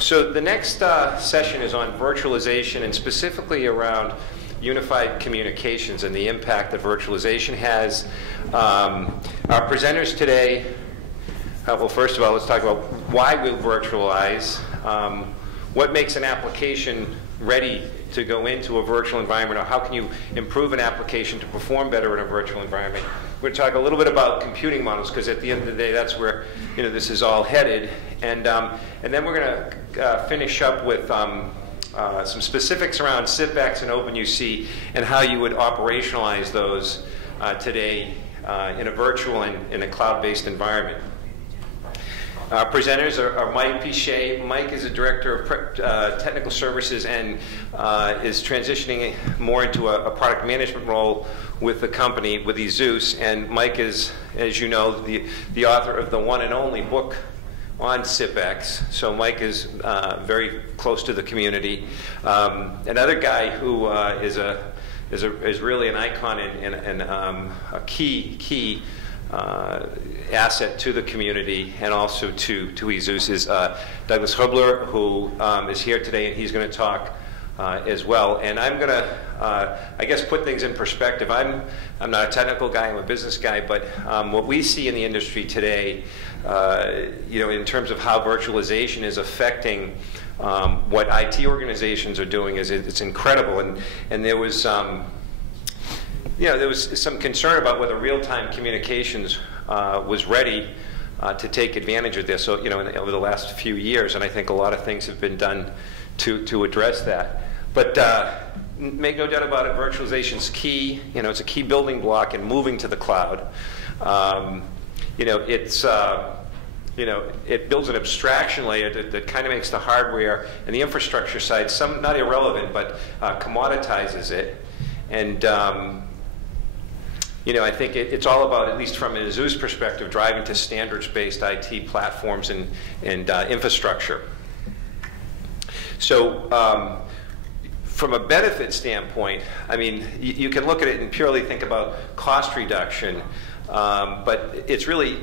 So the next session is on virtualization, and specifically around unified communications and the impact that virtualization has. Our presenters today, well, first of all, let's talk about why we virtualize, what makes an application ready to go into a virtual environment, or how can you improve an application to perform better in a virtual environment. We're going to talk a little bit about computing models, because at the end of the day, that's where this is all headed. And then we're going to finish up with some specifics around SIPX and OpenUC and how you would operationalize those today in a virtual and in a cloud-based environment. Our presenters are Mike Pichet. Mike is a director of technical services and is transitioning more into a product management role with the company, with Zeus. And Mike is, as you know, the author of the one and only book on SIPX. So Mike is very close to the community. Another guy who is really an icon and a key asset to the community and also to Zeus is Douglas Hubler, who is here today, and he's going to talk as well. And I'm going to, I guess, put things in perspective. I'm not a technical guy, I'm a business guy, but what we see in the industry today, in terms of how virtualization is affecting what IT organizations are doing, is it's incredible. And there was there was some concern about whether real-time communications was ready to take advantage of this. So, over the last few years, and I think a lot of things have been done to address that. But make no doubt about it, virtualization's key. It's a key building block in moving to the cloud. It builds an abstraction layer that kind of makes the hardware and the infrastructure side not irrelevant, but commoditizes it. And I think it's all about, at least from a Zeus perspective, driving to standards-based IT platforms and infrastructure. So from a benefit standpoint, I mean, you can look at it and purely think about cost reduction, but it's really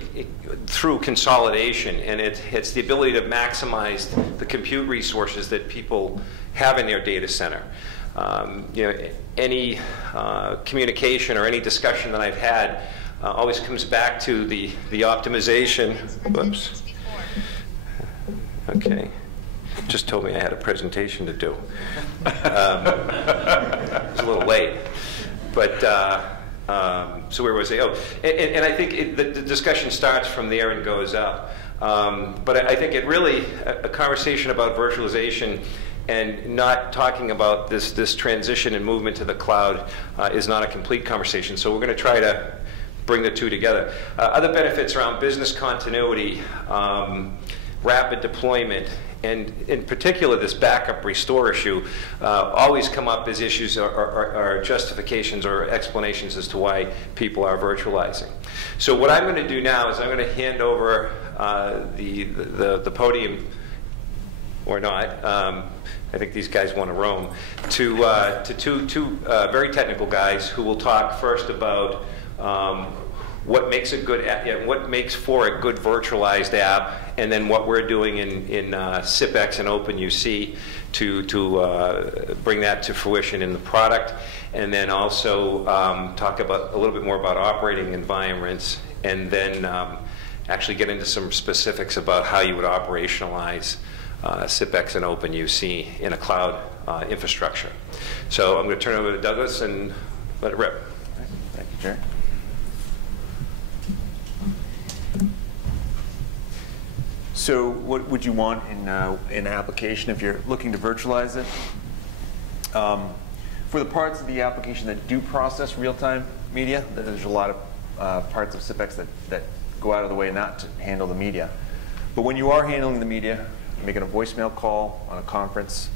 through consolidation, and it's the ability to maximize the compute resources that people have in their data center. Any communication or any discussion that I've had always comes back to the optimization. Whoops. Okay. Just told me I had a presentation to do. It was a little late. But so where was I? Oh, and I think the discussion starts from there and goes up. But I think it really, a conversation about virtualization and not talking about this transition and movement to the cloud is not a complete conversation. So we're going to try to bring the two together. Other benefits around business continuity, rapid deployment, and in particular this backup restore issue always come up as issues or justifications or explanations as to why people are virtualizing. So what I'm going to do now is I'm going to hand over the podium, or not. I think these guys want to roam, to two very technical guys who will talk first about what makes a good app, what makes for a good virtualized app, and then what we're doing in SIPX and OpenUC to bring that to fruition in the product, and then also talk about a little bit more about operating environments, and then actually get into some specifics about how you would operationalize SIPX and OpenUC in a cloud infrastructure. So I'm going to turn it over to Douglas and let it rip. Thank you, Jerry. So what would you want in an application if you're looking to virtualize it? For the parts of the application that do process real-time media, there's a lot of parts of SIPX that go out of the way not to handle the media. But when you are handling the media, making a voicemail call on a conference,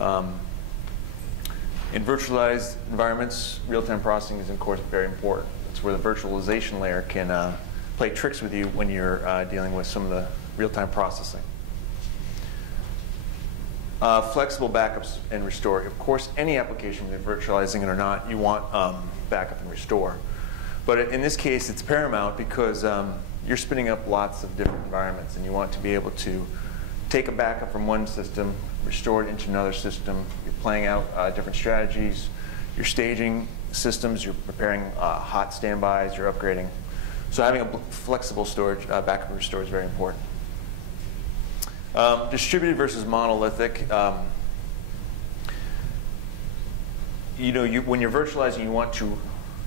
in virtualized environments, real-time processing is, of course, very important. It's where the virtualization layer can play tricks with you when you're dealing with some of the real-time processing. Flexible backups and restore. Of course, any application, whether you're virtualizing it or not, you want backup and restore. But in this case, it's paramount because you're spinning up lots of different environments, and you want to be able to take a backup from one system, restore it into another system. You're playing out different strategies. You're staging systems. You're preparing hot standbys. You're upgrading. So having a flexible storage, backup and restore is very important. Distributed versus monolithic. When you're virtualizing, you want to,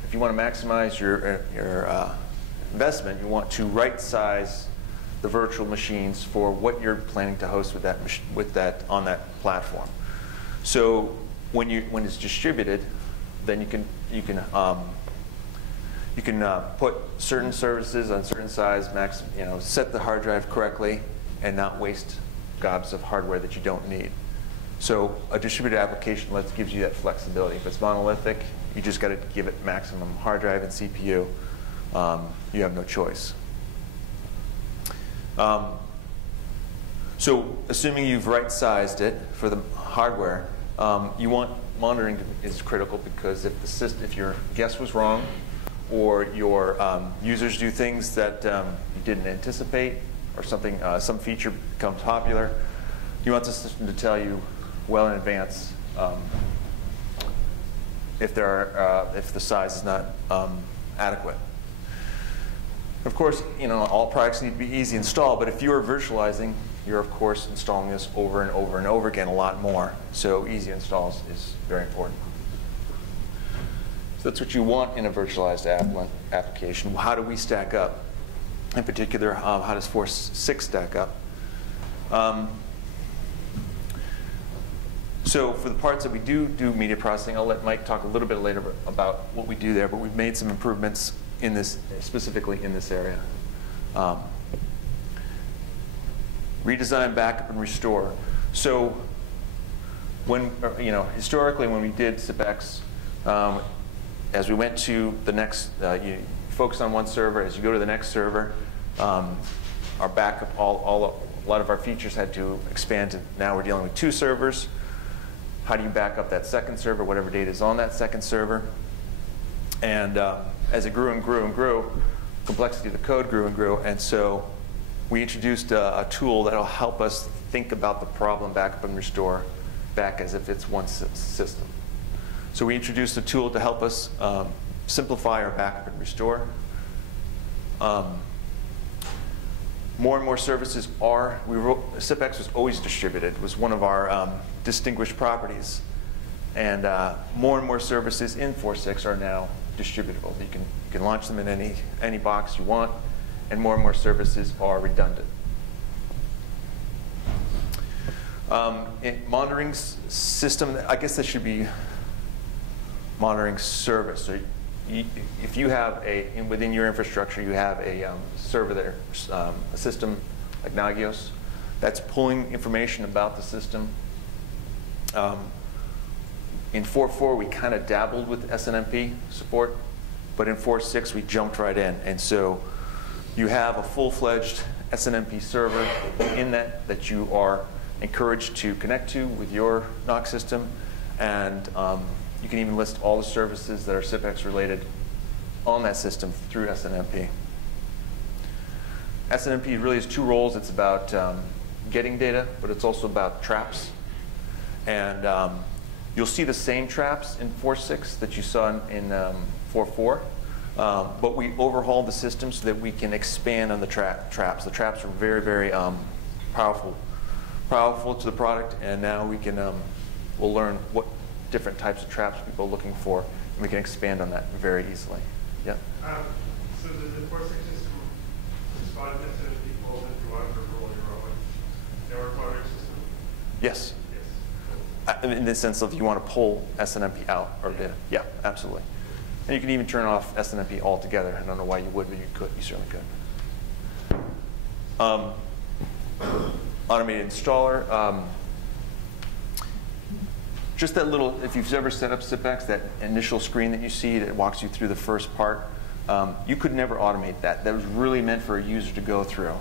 if you want to maximize your investment, you want to right-size the virtual machines for what you're planning to host with that on that platform. So when it's distributed, then you can put certain services on certain size, set the hard drive correctly, and not waste gobs of hardware that you don't need. So a distributed application gives you that flexibility. If it's monolithic, you just got to give it maximum hard drive and CPU. You have no choice. So assuming you've right-sized it for the hardware, you want monitoring is critical, because if your guess was wrong, or your users do things that you didn't anticipate, or some feature becomes popular, you want the system to tell you well in advance if the size is not adequate. Of course, all products need to be easy to install, but if you are virtualizing, you're of course installing this over and over and over again a lot more. So easy installs is very important. So that's what you want in a virtualized application. How do we stack up? In particular, how does 4.6 stack up? So for the parts that we do media processing, I'll let Mike talk a little bit later about what we do there, but we've made some improvements in this, specifically in this area. Redesign, backup, and restore. So historically when we did SIPX, as we went to the next, you focus on one server. As you go to the next server, our backup, a lot of our features had to expand to now we're dealing with 2 servers. How do you back up that second server, whatever data is on that second server? And as it grew and grew and grew, complexity of the code grew and grew, and so we introduced a tool that will help us think about the problem backup and restore back as if it's one system. So we introduced a tool to help us simplify our backup and restore. More and more services are, SIPX was always distributed. It was one of our distinguished properties. And more and more services in 4.6 are now distributable. You can launch them in any box you want, and more services are redundant. Monitoring system, I guess that should be monitoring service. So if you have within your infrastructure, you have a server there, a system like Nagios, that's pulling information about the system. In 4.4, we kind of dabbled with SNMP support, but in 4.6, we jumped right in. And so you have a full-fledged SNMP server in that you are encouraged to connect to with your NOC system, and you can even list all the services that are SIPX related on that system through SNMP. SNMP really has 2 roles. It's about getting data, but it's also about traps. And you'll see the same traps in 4.6 that you saw in 4.4, but we overhauled the system so that we can expand on the traps. The traps are very powerful to the product, and now we can we'll learn what different types of traps people are looking for, and we can expand on that very easily. Yeah. So does the 4.6 system respond to people that you want to roll your own network monitoring system? Yes. Yes. In the sense of you want to pull SNMP out or data. Yeah, absolutely. And you can even turn off SNMP altogether. I don't know why you would, but you could. You certainly could. Automated installer. Just that little, if you've ever set up SIPX, that initial screen that you see that walks you through the first part, you could never automate that. That was really meant for a user to go through.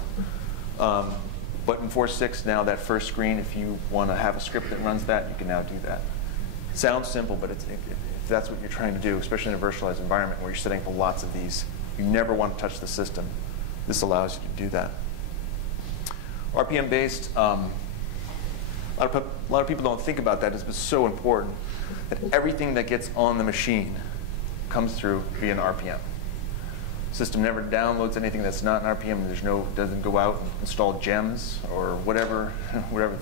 But in 4.6 now, that first screen, if you want to have a script that runs that, you can now do that. It sounds simple, but if that's what you're trying to do, especially in a virtualized environment where you're setting up lots of these, you never want to touch the system. This allows you to do that. RPM-based, a lot of people don't think about that. It's so important that everything that gets on the machine comes through via an RPM. System never downloads anything that's not an RPM. Doesn't go out and install gems or whatever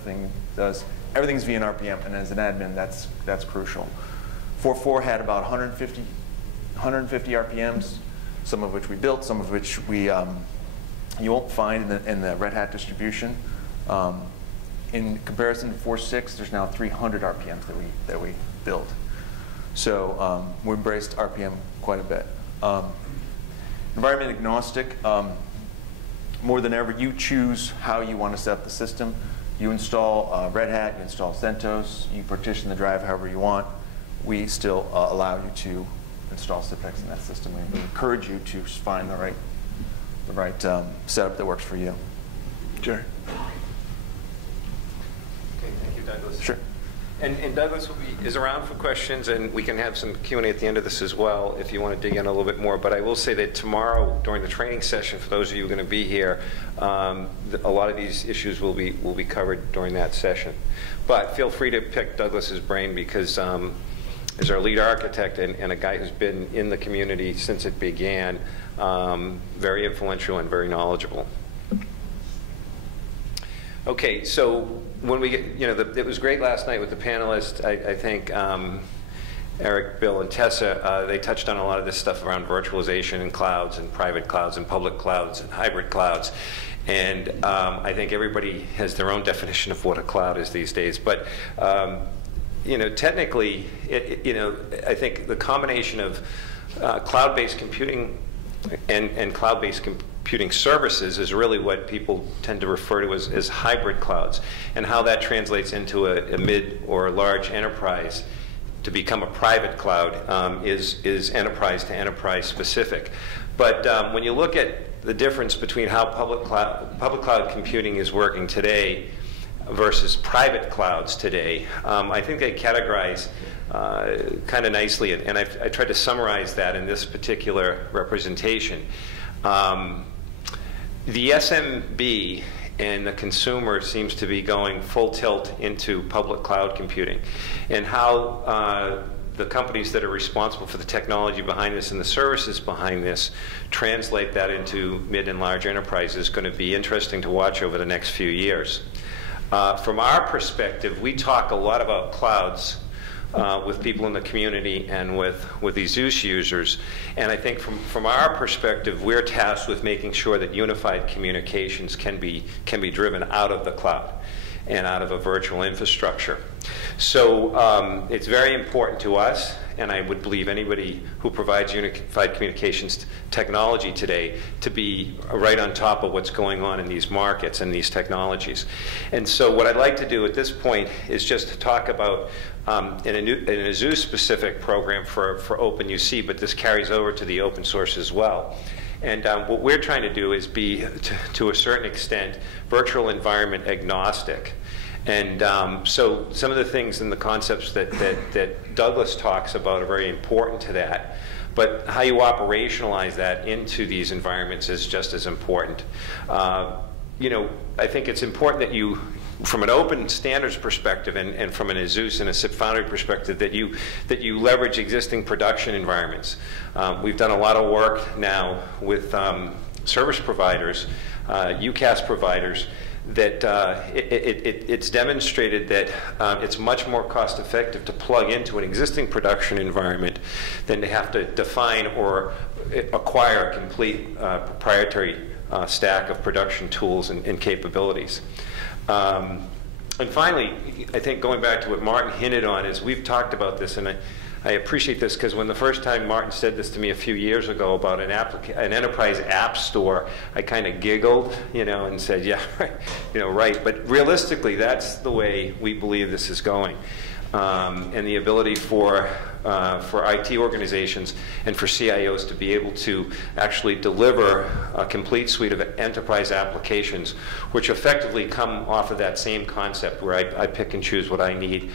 thing does. Everything's via an RPM, and as an admin, that's crucial. 4.4 had about 150 RPMs, some of which we built, some of which we you won't find in the Red Hat distribution. In comparison to 4.6, there's now 300 RPMs that we built. So we embraced RPM quite a bit. Environment agnostic. More than ever, you choose how you want to set up the system. You install Red Hat, you install CentOS, you partition the drive however you want. We still allow you to install CPEX in that system. We encourage you to find the right setup that works for you. Jerry. Okay, thank you, Douglas. Sure. And Douglas is around for questions, and we can have some Q&A at the end of this as well if you want to dig in a little bit more. But I will say that tomorrow, during the training session, for those of you who are going to be here, a lot of these issues will be covered during that session. But feel free to pick Douglas's brain, because as our lead architect and a guy who's been in the community since it began, very influential and very knowledgeable. Okay, so when we get, it was great last night with the panelists. I think Eric, Bill, and Tessa, they touched on a lot of this stuff around virtualization and clouds and private clouds and public clouds and hybrid clouds. And I think everybody has their own definition of what a cloud is these days. But technically, I think the combination of cloud-based computing and cloud-based computing services is really what people tend to refer to as hybrid clouds, and how that translates into a mid or large enterprise to become a private cloud is enterprise to enterprise specific. But when you look at the difference between how public cloud computing is working today versus private clouds today, I think they categorize kind of nicely, and I tried to summarize that in this particular representation. The SMB and the consumer seems to be going full tilt into public cloud computing, and how the companies that are responsible for the technology behind this and the services behind this translate that into mid and large enterprises is going to be interesting to watch over the next few years. From our perspective, we talk a lot about clouds with people in the community and with these Zeus users. And I think from our perspective, we're tasked with making sure that unified communications can be driven out of the cloud and out of a virtual infrastructure. So it's very important to us, and I would believe anybody who provides unified communications technology today, to be right on top of what's going on in these markets and these technologies. And so what I'd like to do at this point is just to talk about in a Zeus-specific program for OpenUC, but this carries over to the open source as well. And what we're trying to do is be, to a certain extent, virtual environment agnostic. And so some of the things and the concepts that Douglas talks about are very important to that. But how you operationalize that into these environments is just as important. I think it's important that you, from an open standards perspective and from an Zeus and a SIP Foundry perspective, that you leverage existing production environments. We've done a lot of work now with service providers, UCaaS providers, that it's demonstrated that it's much more cost effective to plug into an existing production environment than to have to define or acquire a complete proprietary stack of production tools and capabilities. And finally, I think going back to what Martin hinted on, is we've talked about this, and I appreciate this, because when the first time Martin said this to me a few years ago about an enterprise app store, I kind of giggled, and said, yeah, right, right. But realistically, that's the way we believe this is going. And the ability for IT organizations and for CIOs to be able to actually deliver a complete suite of enterprise applications, which effectively come off of that same concept where I pick and choose what I need,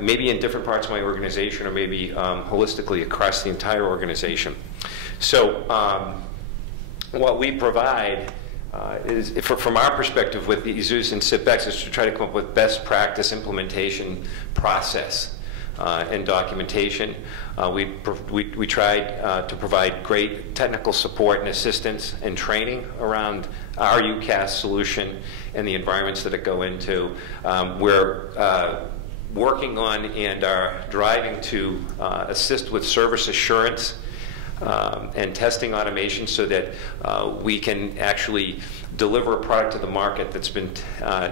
maybe in different parts of my organization, or maybe holistically across the entire organization. So what we provide from our perspective with the Zeus and SIPX, is to try to come up with best practice implementation process and documentation. We tried to provide great technical support and assistance and training around our UCAS solution and the environments that it go into. We're working on and are driving to assist with service assurance and testing automation so that we can actually deliver a product to the market that's been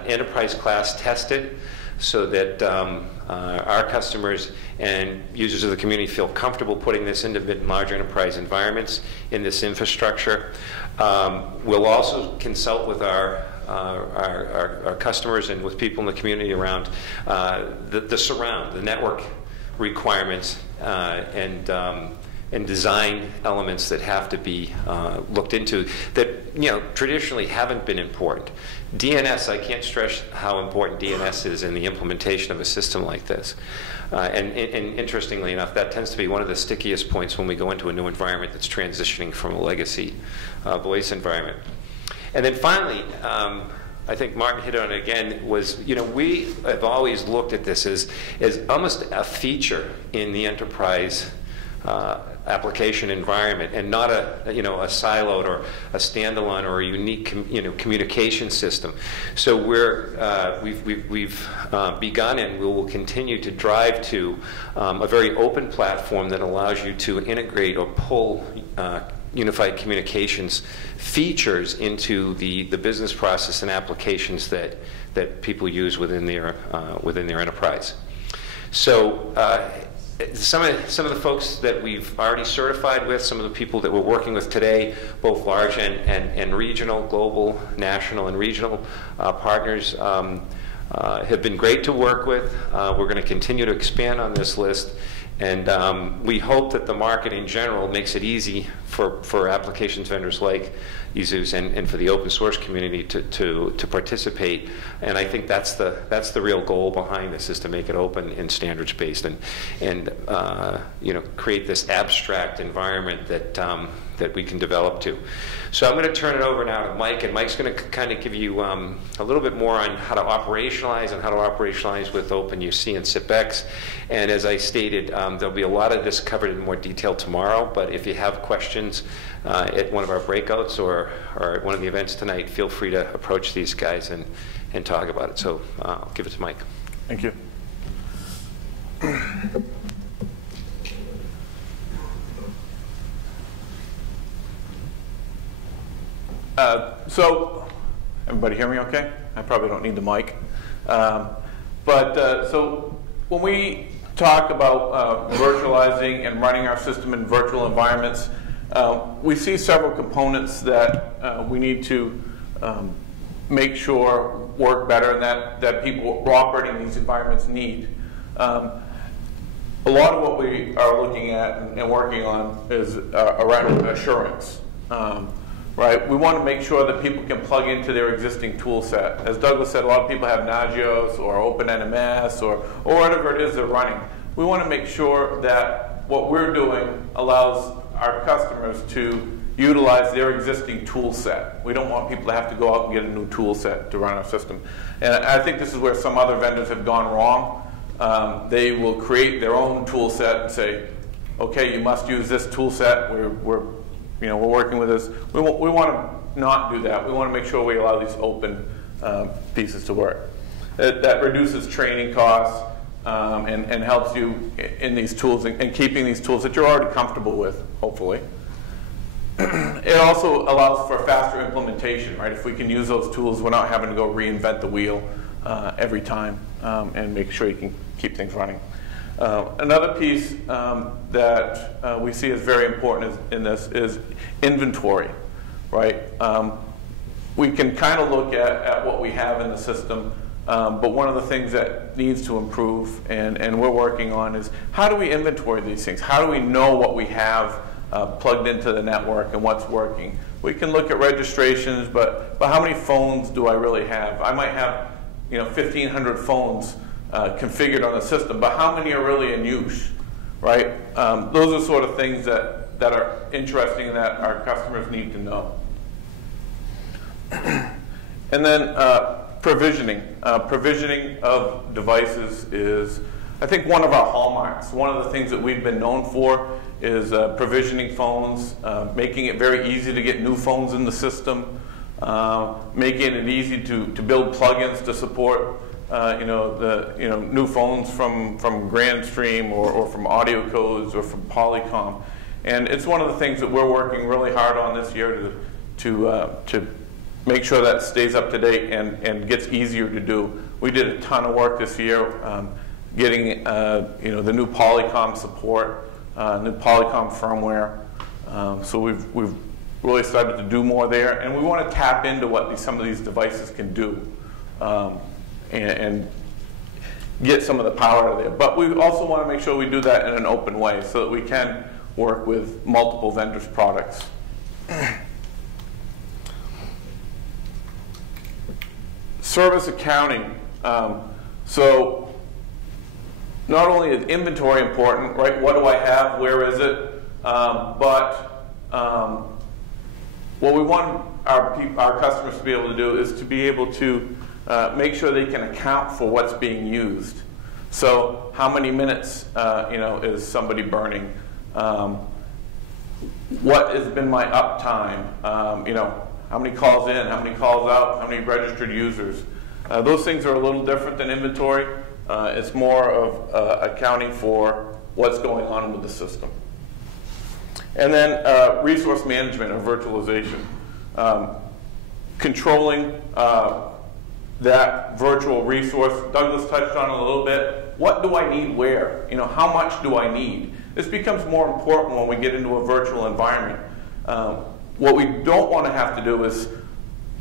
enterprise class tested, so that our customers and users of the community feel comfortable putting this into mid and large enterprise environments in this infrastructure. We'll also consult with our customers and with people in the community around the surround, the network requirements, and design elements that have to be looked into that traditionally haven't been important. DNS, I can't stress how important DNS is in the implementation of a system like this. And interestingly enough, that tends to be one of the stickiest points when we go into a new environment that's transitioning from a legacy voice environment. And then finally, I think Martin hit on it again, was we have always looked at this as almost a feature in the enterprise application environment, and not a siloed or a standalone or a unique communication system. So we've begun and we will continue to drive to a very open platform that allows you to integrate or pull unified communications features into the business process and applications that people use within their enterprise. So some of the folks that we've already certified with, some of the people that we're working with today, both large and regional, global, national, and regional partners, have been great to work with. We're going to continue to expand on this list, and we hope that the market in general makes it easy for applications vendors like ESUS and for the open source community to participate. And I think that's the real goal behind this, is to make it open and standards based, and create this abstract environment that we can develop to. So I'm going to turn it over now to Mike, and Mike's going to kind of give you a little bit more on how to operationalize with OpenUC and SIPX. And as I stated, there'll be a lot of this covered in more detail tomorrow, but if you have questions at one of our breakouts or at one of the events tonight, feel free to approach these guys and talk about it. So I'll give it to Mike. Thank you. So, everybody hear me okay? I probably don't need the mic. So when we talk about virtualizing and running our system in virtual environments, we see several components that we need to make sure work better and that people operating these environments need. A lot of what we are looking at and working on is around assurance. Right? We want to make sure that people can plug into their existing tool set. As Douglas said, a lot of people have Nagios or OpenNMS or whatever it is they're running. We want to make sure that what we're doing allows our customers to utilize their existing tool set. We don't want people to have to go out and get a new tool set to run our system. And I think this is where some other vendors have gone wrong. They will create their own tool set and say, okay, you must use this tool set. We're working with this. We want to not do that. We want to make sure we allow these open pieces to work. That reduces training costs and helps you in these tools and keeping these tools that you're already comfortable with, hopefully. It also allows for faster implementation, right? If we can use those tools, we're not having to go reinvent the wheel every time and make sure you can keep things running. Another piece that we see as very important in this is inventory, right? We can kind of look at what we have in the system, but one of the things that needs to improve and we're working on is how do we inventory these things? How do we know what we have plugged into the network and what's working? We can look at registrations, but how many phones do I really have? I might have 1,500 phones configured on the system, but how many are really in use, right? Those are sort of things that are interesting that our customers need to know. And then provisioning. Provisioning of devices is, I think, one of our hallmarks. One of the things that we've been known for is provisioning phones, making it very easy to get new phones in the system, making it easy to build plugins to support new phones from Grandstream or from Audio Codes or from Polycom. And it's one of the things that we're working really hard on this year to make sure that stays up to date and gets easier to do. We did a ton of work this year getting the new Polycom support, new Polycom firmware. So we've really started to do more there, and we want to tap into what some of these devices can do and get some of the power out of there. But we also want to make sure we do that in an open way so that we can work with multiple vendors' products. Service accounting. So not only is inventory important, right? What do I have? Where is it? But what we want our customers to be able to do is to be able to make sure they can account for what's being used. So how many minutes is somebody burning? What has been my uptime? How many calls in? How many calls out? How many registered users? Those things are a little different than inventory. It's more of accounting for what's going on with the system. And then resource management or virtualization. Controlling that virtual resource. Douglas touched on it a little bit. What do I need where? How much do I need? This becomes more important when we get into a virtual environment. What we don't want to have to do is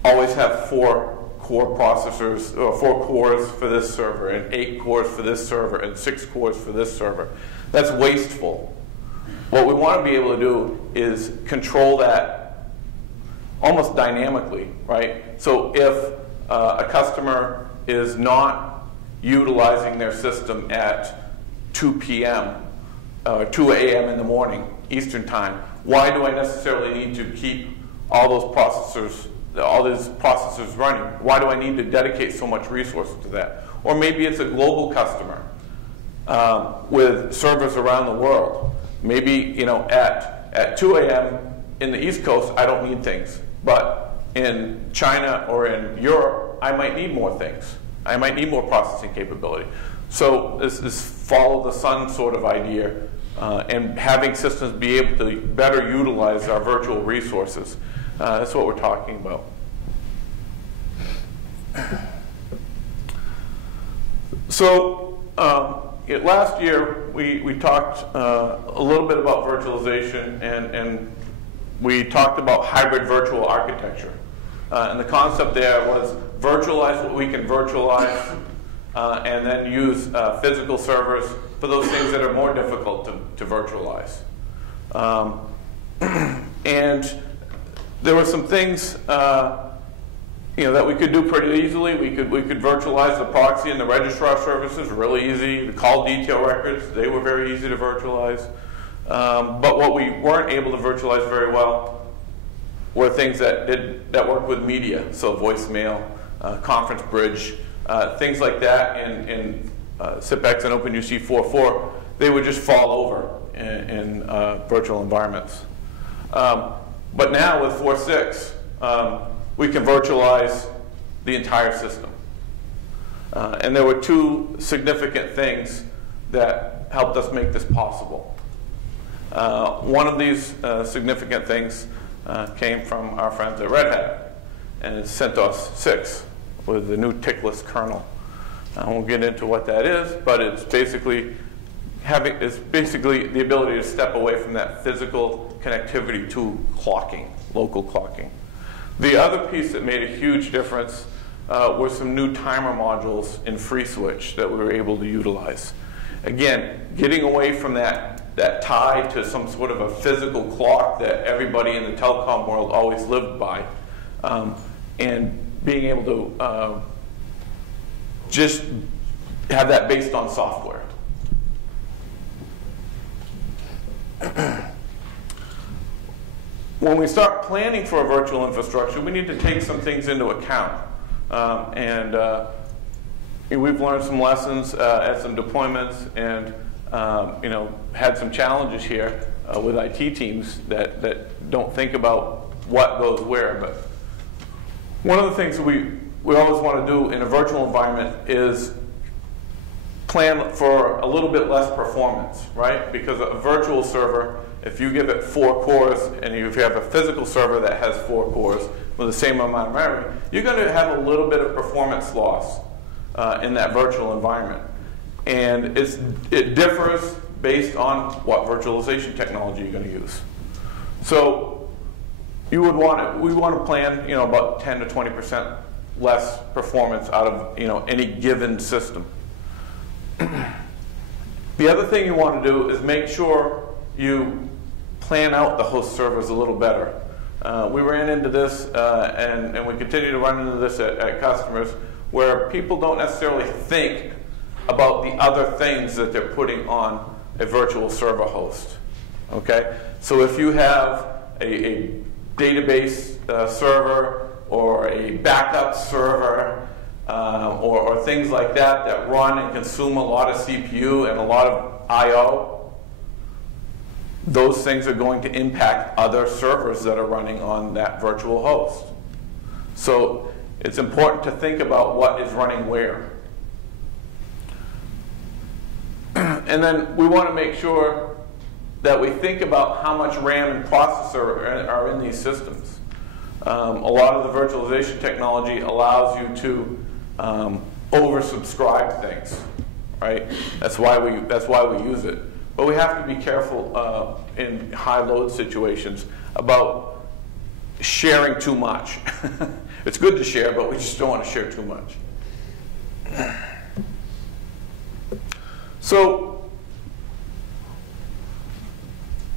always have 4 core processors, or 4 cores for this server, and 8 cores for this server, and 6 cores for this server. That's wasteful. What we want to be able to do is control that almost dynamically, right? So if a customer is not utilizing their system at 2 p.m., 2 a.m. in the morning, Eastern time, why do I necessarily need to keep all these processors running? Why do I need to dedicate so much resources to that? Or maybe it's a global customer with servers around the world. Maybe at 2 a.m. in the East Coast, I don't need things. But in China or in Europe, I might need more things. I might need more processing capability. So this follow the sun sort of idea and having systems be able to better utilize our virtual resources. That's what we're talking about. So last year we talked a little bit about virtualization and we talked about hybrid virtual architecture. And the concept there was virtualize what we can virtualize and then use physical servers for those things that are more difficult to virtualize. And there were some things that we could do pretty easily. We could virtualize the proxy and the registrar services really easy. The call detail records, they were very easy to virtualize. But what we weren't able to virtualize very well were things that work with media, so voicemail, conference bridge, things like that in SIPX and OpenUC 4.4, they would just fall over in virtual environments. But now with 4.6, we can virtualize the entire system. And there were 2 significant things that helped us make this possible. One of these significant things came from our friends at Red Hat, and it's CentOS 6 with the new tickless kernel. I won't get into what that is, but it's basically the ability to step away from that physical connectivity to clocking, local clocking. The other piece that made a huge difference were some new timer modules in FreeSwitch that we were able to utilize. Again, getting away from that tie to some sort of a physical clock that everybody in the telecom world always lived by, and being able to just have that based on software. when we start planning for a virtual infrastructure, we need to take some things into account. We've learned some lessons at some deployments, and had some challenges here with IT teams that don't think about what goes where. But one of the things that we always want to do in a virtual environment is plan for a little bit less performance, right? Because a virtual server, if you give it 4 cores, and if you have a physical server that has 4 cores with the same amount of memory, you're going to have a little bit of performance loss in that virtual environment. And it differs based on what virtualization technology you're going to use. So we want to plan, about 10 to 20% less performance out of, any given system. The other thing you want to do is make sure you plan out the host servers a little better. We ran into this, and we continue to run into this at customers, where people don't necessarily think about the other things that they're putting on a virtual server host. Okay? So if you have a database server or a backup server or things like that run and consume a lot of CPU and a lot of I/O, those things are going to impact other servers that are running on that virtual host. So it's important to think about what is running where. And then we want to make sure that we think about how much RAM and processor are in these systems. A lot of the virtualization technology allows you to oversubscribe things, right? That's why we use it. But we have to be careful in high load situations about sharing too much. It's good to share, but we just don't want to share too much. So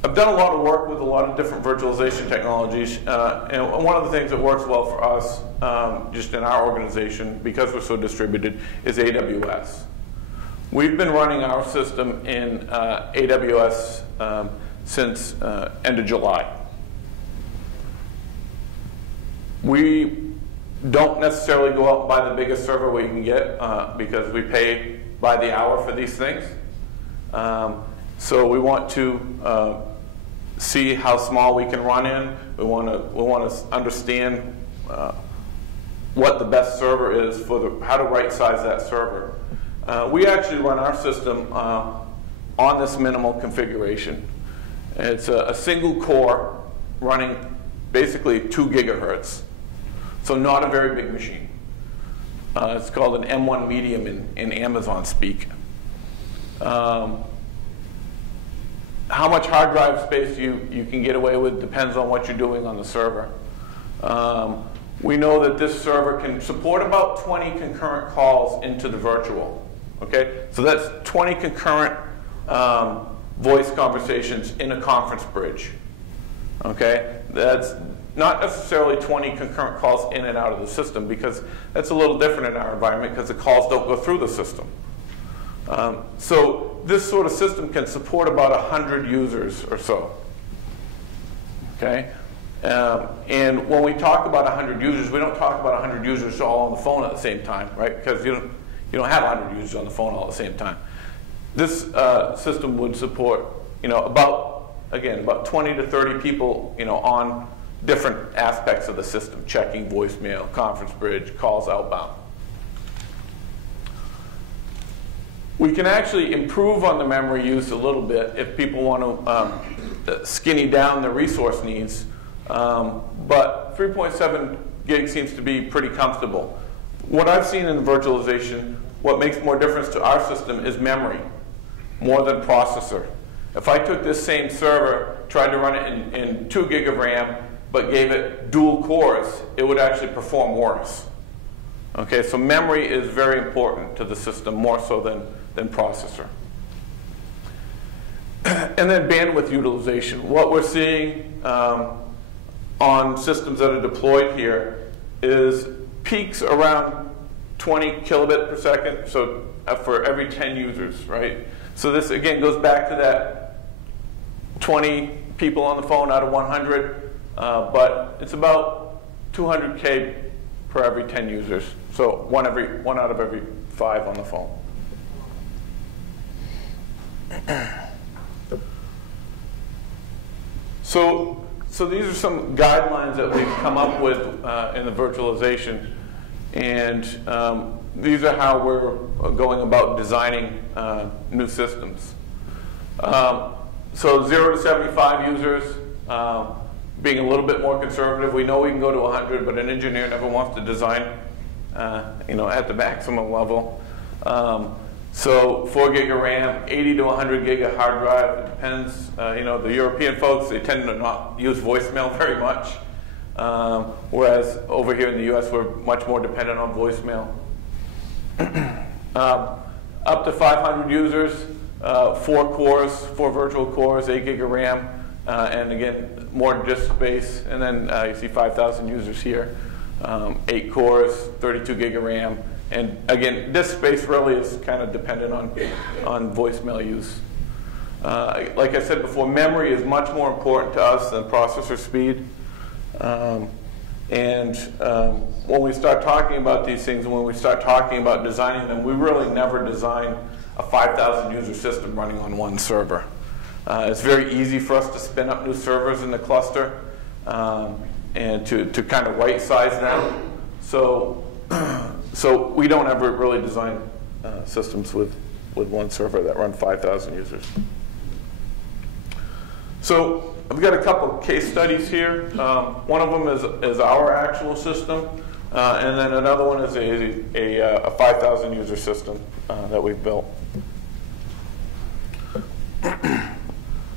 I've done a lot of work with a lot of different virtualization technologies, and one of the things that works well for us, just in our organization, because we're so distributed, is AWS. We've been running our system in AWS since end of July. We don't necessarily go out and buy the biggest server we can get because we pay by the hour for these things. So we want to see how small we can run in. We want to understand what the best server is for how to right size that server. We actually run our system on this minimal configuration. It's a single core running basically 2 gigahertz. So not a very big machine. It's called an M1 medium in Amazon speak. How much hard drive space you can get away with depends on what you're doing on the server. We know that this server can support about 20 concurrent calls into the virtual. Okay, so that's 20 concurrent voice conversations in a conference bridge. Okay, that's not necessarily 20 concurrent calls in and out of the system, because that's a little different in our environment because the calls don't go through the system. So this sort of system can support about 100 users or so. Okay, and when we talk about 100 users, we don't talk about 100 users all on the phone at the same time, right? Because you don't have 100 users on the phone all at the same time. This system would support, about 20 to 30 people, on different aspects of the system, checking voicemail, conference bridge, calls outbound. We can actually improve on the memory use a little bit if people want to skinny down their resource needs, but 3.7 gig seems to be pretty comfortable. What I've seen in virtualization, what makes more difference to our system is memory, more than processor. If I took this same server, tried to run it in 2 gig of RAM, but gave it dual cores, it would actually perform worse. Okay, so memory is very important to the system, more so than processor. And then bandwidth utilization. What we're seeing on systems that are deployed here is peaks around 20 kilobit per second, so for every 10 users, right? So this, again, goes back to that 20 people on the phone out of 100. but it's about 200K per every 10 users. So one out of every 5 on the phone. So these are some guidelines that we've come up with in the virtualization, and these are how we're going about designing new systems. So 0 to 75 users, being a little bit more conservative. We know we can go to 100, but an engineer never wants to design at the maximum level. So 4 gig of RAM, 80 to 100 gig of hard drive. It depends. The European folks, they tend to not use voicemail very much, whereas over here in the US, we're much more dependent on voicemail. Up to 500 users, 4 cores, 4 virtual cores, 8 gig of RAM, and again, more disk space. And then you see 5,000 users here, 8 cores, 32 gig of RAM. And again, disk space really is kind of dependent on voicemail use. Like I said before, memory is much more important to us than processor speed. When we start talking about these things, and when we start talking about designing them, we really never design a 5,000 user system running on one server. It's very easy for us to spin up new servers in the cluster and to kind of right size them. So we don't ever really design systems with one server that run 5,000 users. So I've got a couple of case studies here. One of them is our actual system, and then another one is a 5,000 user system that we've built.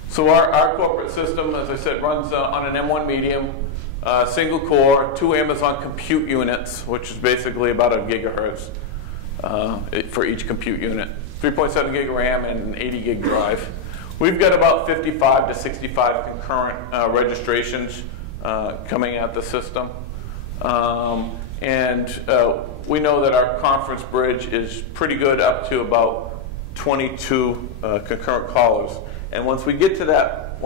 So our corporate system, as I said, runs on an M1 medium, single core, 2 Amazon compute units, which is basically about 1 gigahertz for each compute unit. 3.7 gig RAM and an 80 gig drive. We've got about 55 to 65 concurrent registrations coming at the system. We know that our conference bridge is pretty good up to about 22 concurrent callers. And once we get to that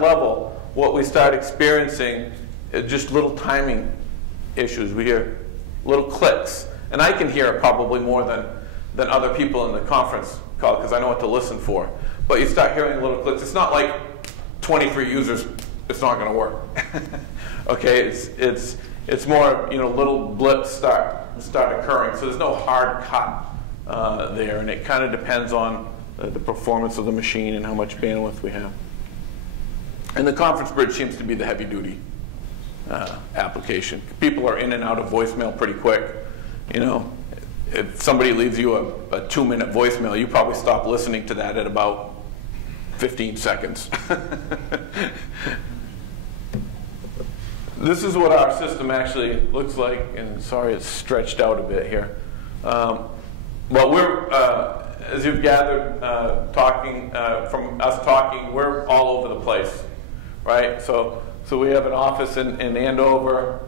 level, what we start experiencing is just little timing issues. We hear little clicks, and I can hear it probably more than other people in the conference call because I know what to listen for. But you start hearing little clicks. It's not like 23 users. It's not going to work. Okay, it's more little blips start occurring. So there's no hard cut there, and it kind of depends on the performance of the machine and how much bandwidth we have. And the conference bridge seems to be the heavy-duty application. People are in and out of voicemail pretty quick. If somebody leaves you a 2-minute voicemail, you probably stop listening to that at about 15 seconds. This is what our system actually looks like, and sorry it's stretched out a bit here. Well, we're, as you've gathered, from us talking, we're all over the place, right? So we have an office in Andover,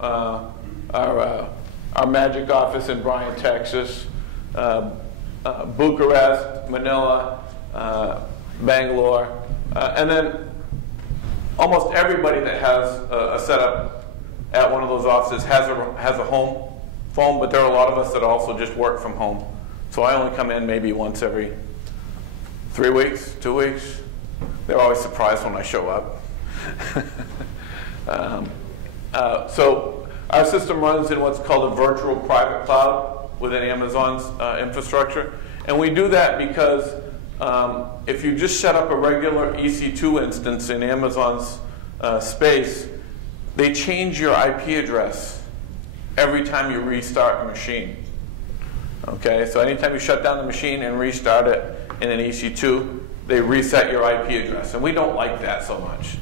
our magic office in Bryan, Texas, Bucharest, Manila, Bangalore, and then almost everybody that has a setup at one of those offices has a home phone, but there are a lot of us that also just work from home. So I only come in maybe once every 3 weeks, 2 weeks. They're always surprised when I show up. So our system runs in what's called a virtual private cloud within Amazon's infrastructure. And we do that because if you just set up a regular EC2 instance in Amazon's space, they change your IP address every time you restart a machine. Okay, so anytime you shut down the machine and restart it in an EC2, they reset your IP address. And we don't like that so much.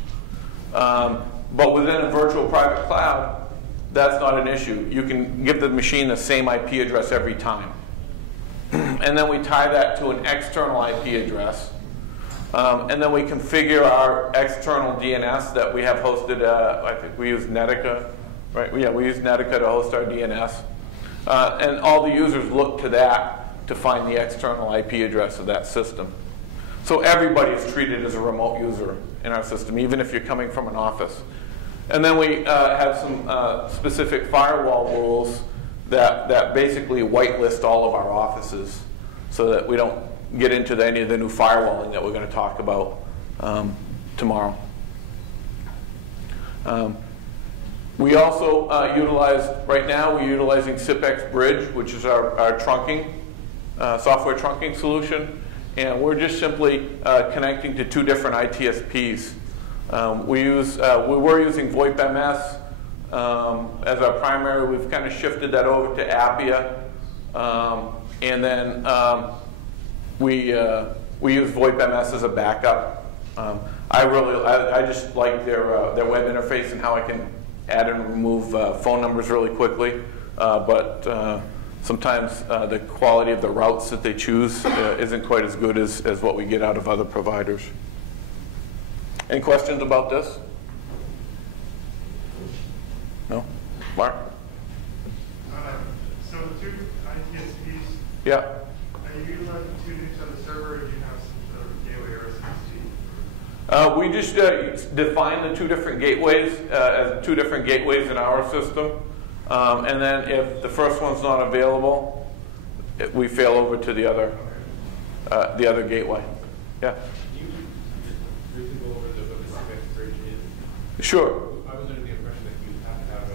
But within a virtual private cloud, that's not an issue. You can give the machine the same IP address every time. And then we tie that to an external IP address. And then we configure our external DNS that we have hosted. I think we use Netica, right? Yeah, we use Netica to host our DNS. And all the users look to that to find the external IP address of that system. So everybody is treated as a remote user in our system, even if you're coming from an office. And then we have some specific firewall rules that basically whitelist all of our offices so that we don't get into any of the new firewalling that we're going to talk about tomorrow. We also right now we're utilizing CipX Bridge, which is our trunking, software trunking solution. And we're just simply connecting to two different ITSPs. We were using VoIP MS as our primary. We've kind of shifted that over to Appia. And then we use VoIP MS as a backup. I just like their web interface and how I can add and remove phone numbers really quickly. But sometimes the quality of the routes that they choose isn't quite as good as what we get out of other providers. Any questions about this? No? Mark? So the two ITSPs, Yeah. are you utilizing two each on the server, or do you have some sort of gateway or SSD? We just define the two different gateways as two different gateways in our system. And then if the first one's not available, we fail over to the other gateway. Yeah? Can you briefly go over what the CipX Bridge is? Sure. I was under the impression that you have to have a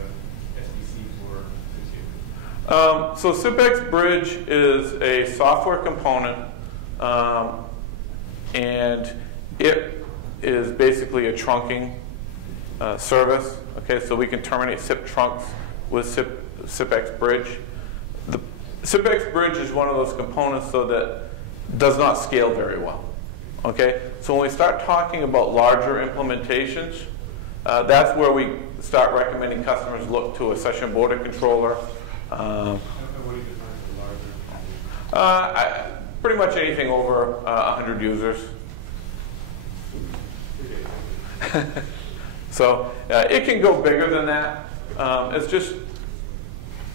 SDC for So CipX Bridge is a software component, and it is basically a trunking service. Okay, so we can terminate SIP trunks with CipX Bridge. The CipX Bridge is one of those components, though, that does not scale very well. Okay, so when we start talking about larger implementations, that's where we start recommending customers look to a session border controller. what do you define as larger? Pretty much anything over 100 users. So it can go bigger than that. It's just,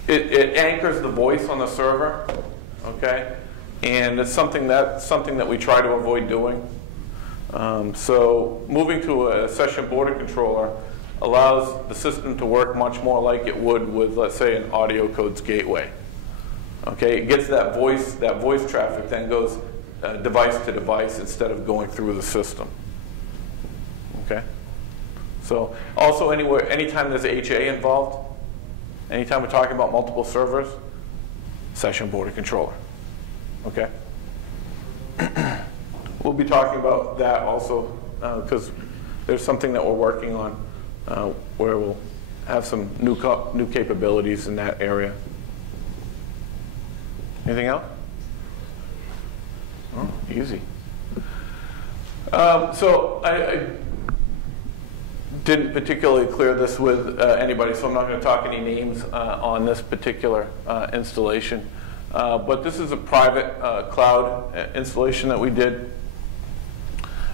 it anchors the voice on the server, okay? And it's something that we try to avoid doing. So moving to a session border controller allows the system to work much more like it would with, let's say, an audio codes gateway. Okay, it gets that voice traffic, then goes device to device instead of going through the system. Okay? So also anytime there's HA involved, anytime we're talking about multiple servers, session border controller. Okay? We'll be talking about that also because there's something that we're working on where we'll have some new capabilities in that area. Anything else? Oh, easy. So I didn't particularly clear this with anybody, so I'm not going to talk any names on this particular installation. But this is a private cloud installation that we did.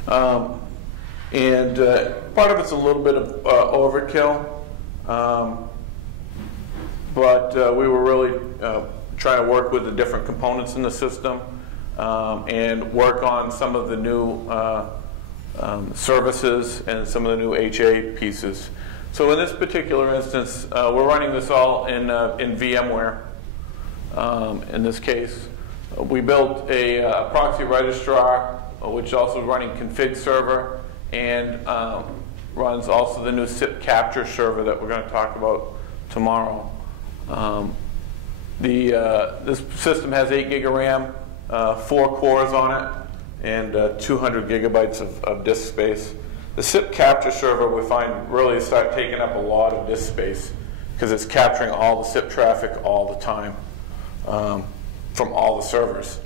And part of it's a little bit of overkill. But we were really trying to work with the different components in the system and work on some of the new services and some of the new HA pieces. So in this particular instance, we're running this all in VMware. In this case, we built a proxy registrar, which is also running config server, and runs also the new SIP capture server that we're going to talk about tomorrow. This system has 8 gig of RAM, 4 cores on it, and 200 gigabytes of disk space. The SIP capture server we find really start taking up a lot of disk space because it's capturing all the SIP traffic all the time from all the servers.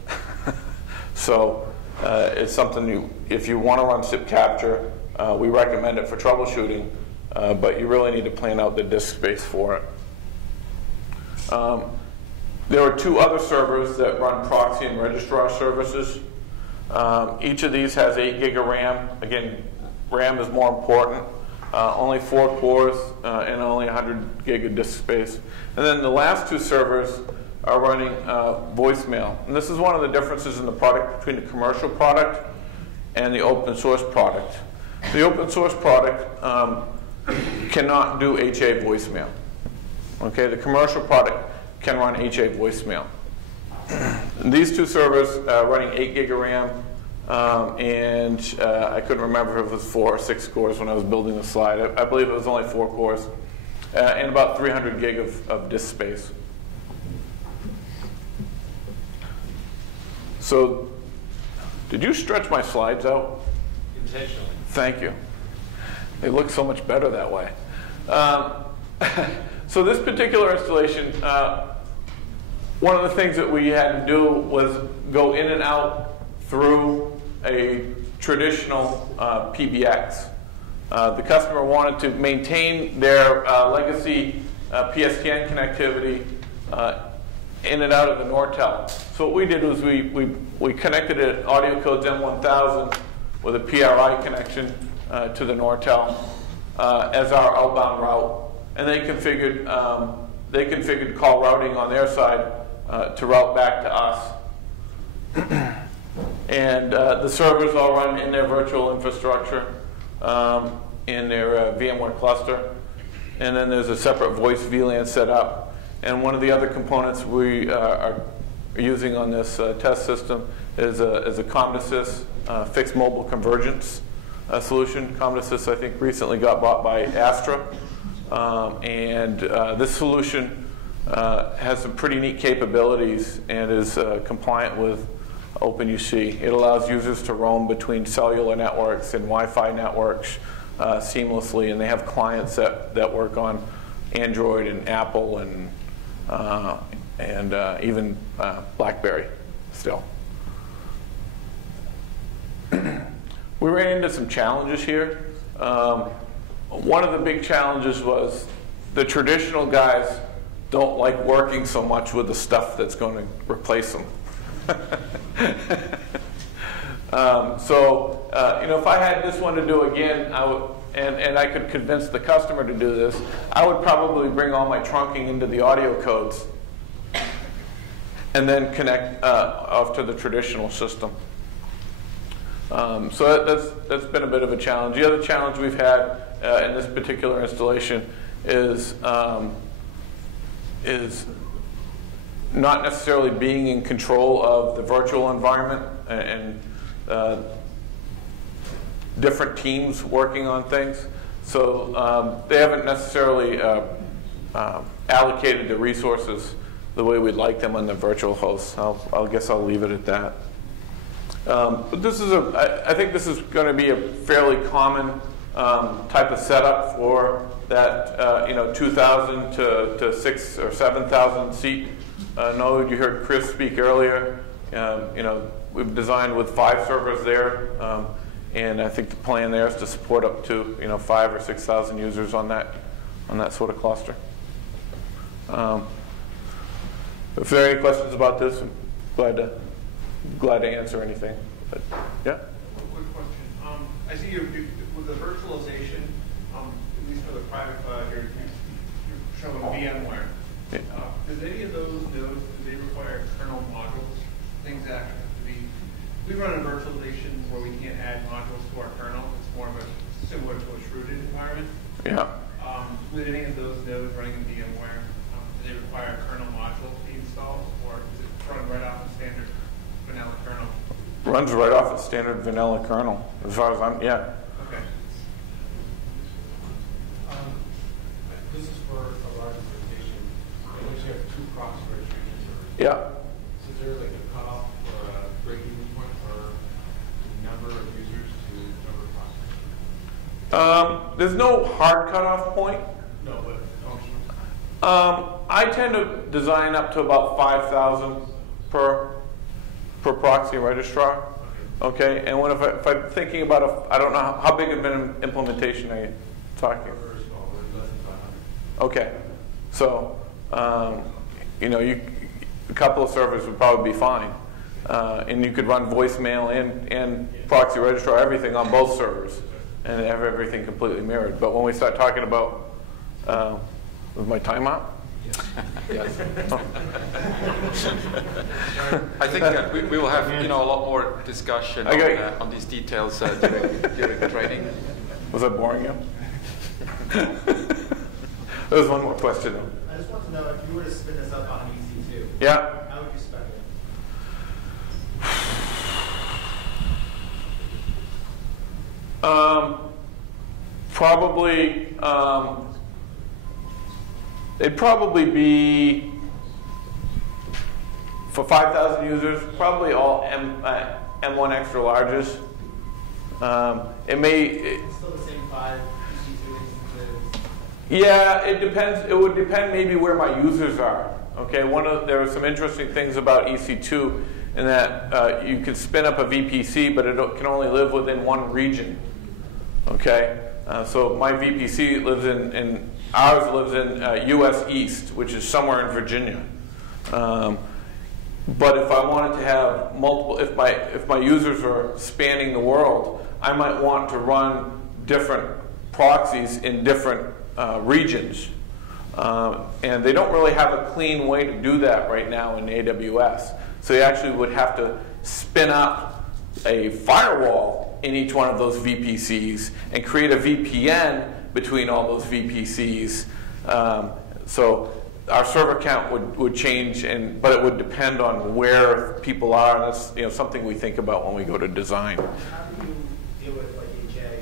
So it's something if you want to run SIP capture, we recommend it for troubleshooting, but you really need to plan out the disk space for it. There are 2 other servers that run proxy and registrar services. Each of these has 8 gig of RAM. Again, RAM is more important. Only 4 cores and only 100 gig of disk space. And then the last 2 servers are running voicemail. And this is one of the differences in the product between the commercial product and the open source product. The open source product cannot do HA voicemail. Okay, the commercial product can run HA voicemail. And these two servers running 8 gig of RAM, and I couldn't remember if it was 4 or 6 cores when I was building the slide. I believe it was only 4 cores, and about 300 gig of disk space. So, did you stretch my slides out? Intentionally. Thank you. They look so much better that way. So this particular installation, one of the things that we had to do was go in and out through a traditional PBX. The customer wanted to maintain their legacy PSTN connectivity in and out of the Nortel. So what we did was we connected it audio codes M1000 with a PRI connection to the Nortel as our outbound route, and they configured call routing on their side to route back to us. And the servers all run in their virtual infrastructure in their VMware cluster, and then there's a separate voice VLAN set up. And one of the other components we are using on this test system is a ComDesys fixed mobile convergence solution. ComDesys, I think, recently got bought by Astra. And this solution has some pretty neat capabilities and is compliant with OpenUC. It allows users to roam between cellular networks and Wi-Fi networks seamlessly, and they have clients that work on Android and Apple and even BlackBerry still. We ran into some challenges here. One of the big challenges was the traditional guys don't like working so much with the stuff that's going to replace them. If I had this one to do again, and I could convince the customer to do this, I would probably bring all my trunking into the audio codes and then connect off to the traditional system. So that's been a bit of a challenge. The other challenge we've had in this particular installation is not necessarily being in control of the virtual environment and different teams working on things. So they haven't necessarily allocated the resources the way we'd like them on the virtual hosts. I guess I'll leave it at that. But this is I think this is going to be a fairly common type of setup for that 2,000 to 6,000 or 7,000 seat node. You heard Chris speak earlier. We've designed with 5 servers there, and I think the plan there is to support up to 5,000 or 6,000 users on that sort of cluster. If there are any questions about this, I'm glad to answer anything. But, yeah. Quick question. I see with the virtualization, at least for the private cloud, you're showing VMware. Yeah. Does any of those nodes, do they require external modules? Things that have to be. We run a virtualization where we can't add modules to our kernel. It's more of a similar to a shrewded environment. Yeah. With any of those nodes running in VMware, do they require a kernel module to be installed, or does it run right off the standard vanilla kernel? Runs right off the standard vanilla kernel, as far as yeah. Okay. This is for a large organization in which you have 2 proxy registration servers. Yeah. So is there like a cutoff or a break-even point for number of users to number of proxies? There's no hard cutoff point. No, but functional. I tend to design up to about 5,000 per proxy registrar. Okay, and if I'm thinking about I don't know how big of an implementation are you talking? Very small, less than 500. Okay, so a couple of servers would probably be fine, and you could run voicemail and proxy registrar, everything on both servers, and have everything completely mirrored. But when we start talking about, was my time out? Yes. I think we will have a lot more discussion on these details during training. Was that boring you? There's one more question. I just want to know if you were to spin this up on EC2, Yeah. how would you spec it? Probably, they'd probably be, for 5,000 users, probably all M1 extra larges. It may... It's still the same 5 EC2 instances? Yeah, it depends. It would depend maybe where my users are. Okay, there are some interesting things about EC2 in that you can spin up a VPC, but it can only live within one region. Okay, so my VPC lives ours lives in U.S. East, which is somewhere in Virginia. But if I wanted to have multiple, if my users are spanning the world, I might want to run different proxies in different regions. And they don't really have a clean way to do that right now in AWS. So you actually would have to spin up a firewall in each one of those VPCs and create a VPN between all those VPCs. So our server count would change, but it would depend on where people are, and that's something we think about when we go to design. How do you deal with like HA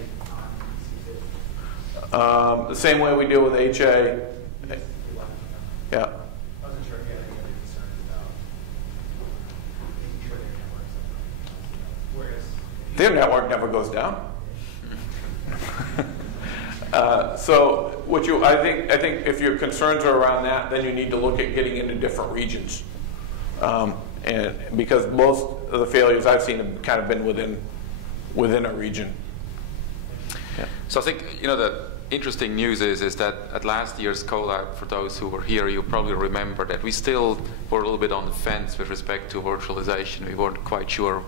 on EC2? The same way we deal with HA. Yeah. I wasn't sure if you had any other concerns about making sure their network's up. Whereas Their network never goes down. So I think if your concerns are around that, then you need to look at getting into different regions. And because most of the failures I've seen have kind of been within a region. Yeah. So I think the interesting news is that at last year's CoLab, for those who were here, you probably remember that we still were a little bit on the fence with respect to virtualization. We weren't quite sure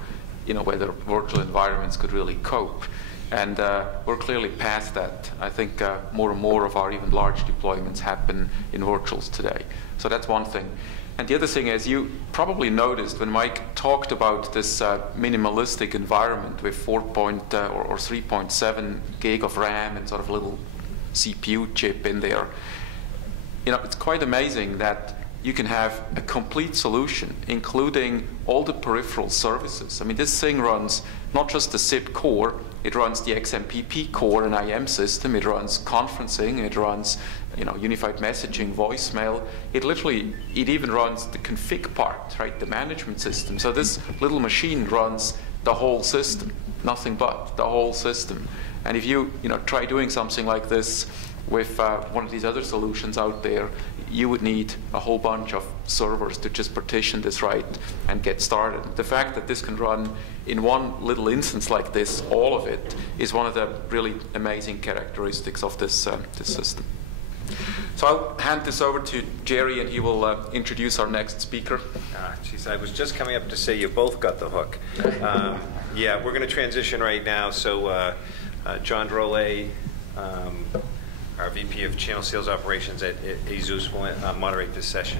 whether virtual environments could really cope. And we're clearly past that. I think more and more of our even large deployments happen in virtuals today. So that's one thing. And the other thing is, you probably noticed when Mike talked about this minimalistic environment with 4 or 3.7 gig of RAM and sort of a little CPU chip in there. It's quite amazing that you can have a complete solution, including all the peripheral services. I mean, this thing runs not just the SIP core, it runs the XMPP core and IM system, it runs conferencing, it runs unified messaging, voicemail. It even runs the config part, right, the management system. So this little machine runs the whole system, nothing but the whole system. And if you try doing something like this with one of these other solutions out there, you would need a whole bunch of servers to just partition this right and get started. The fact that this can run in one little instance like this, all of it, is one of the really amazing characteristics of this system. So I'll hand this over to Jerry, and he will introduce our next speaker. Geez, I was just coming up to say you both got the hook. Yeah, we're going to transition right now. So John Drolet, our VP of Channel Sales Operations at ASUS, will moderate this session.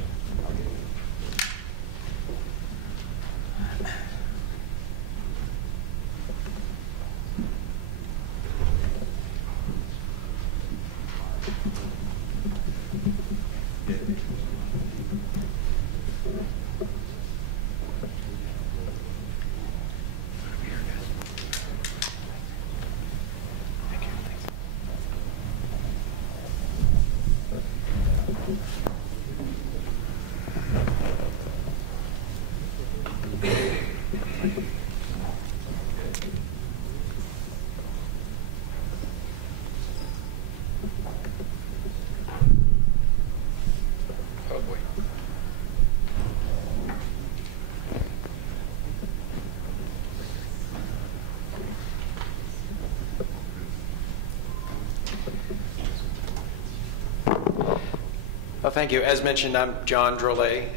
Well, thank you. As mentioned, I'm John Drolet,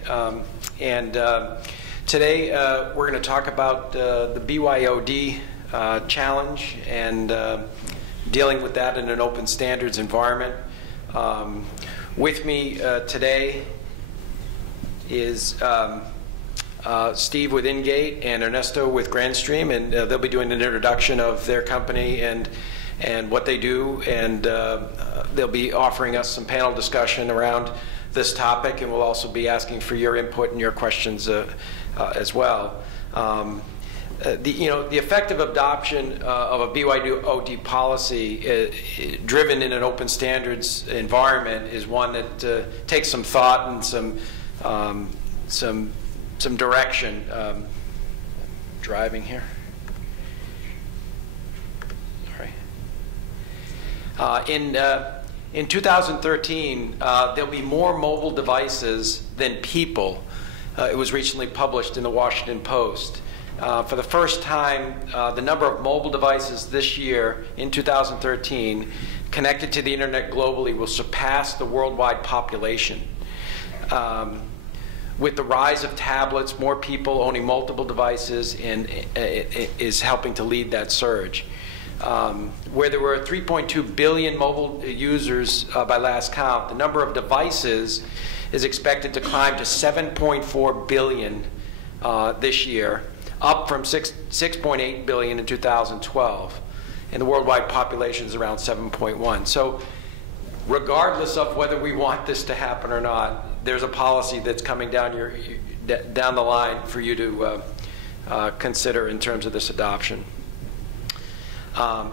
and today we're going to talk about the BYOD challenge and dealing with that in an open standards environment. With me today is Steve with Ingate and Ernesto with Grandstream, and they'll be doing an introduction of their company and and what they do, and they'll be offering us some panel discussion around this topic, and we'll also be asking for your input and your questions as well. The effective adoption of a BYOD policy driven in an open standards environment is one that takes some thought and some direction. Driving here. In 2013, there'll be more mobile devices than people. It was recently published in the Washington Post. For the first time, the number of mobile devices this year, in 2013, connected to the internet globally will surpass the worldwide population. With the rise of tablets, more people owning multiple devices is helping to lead that surge. Where there were 3.2 billion mobile users by last count, the number of devices is expected to climb to 7.4 billion this year, up from 6.8 billion in 2012. And the worldwide population is around 7.1. So regardless of whether we want this to happen or not, there's a policy that's coming down the line for you to consider in terms of this adoption.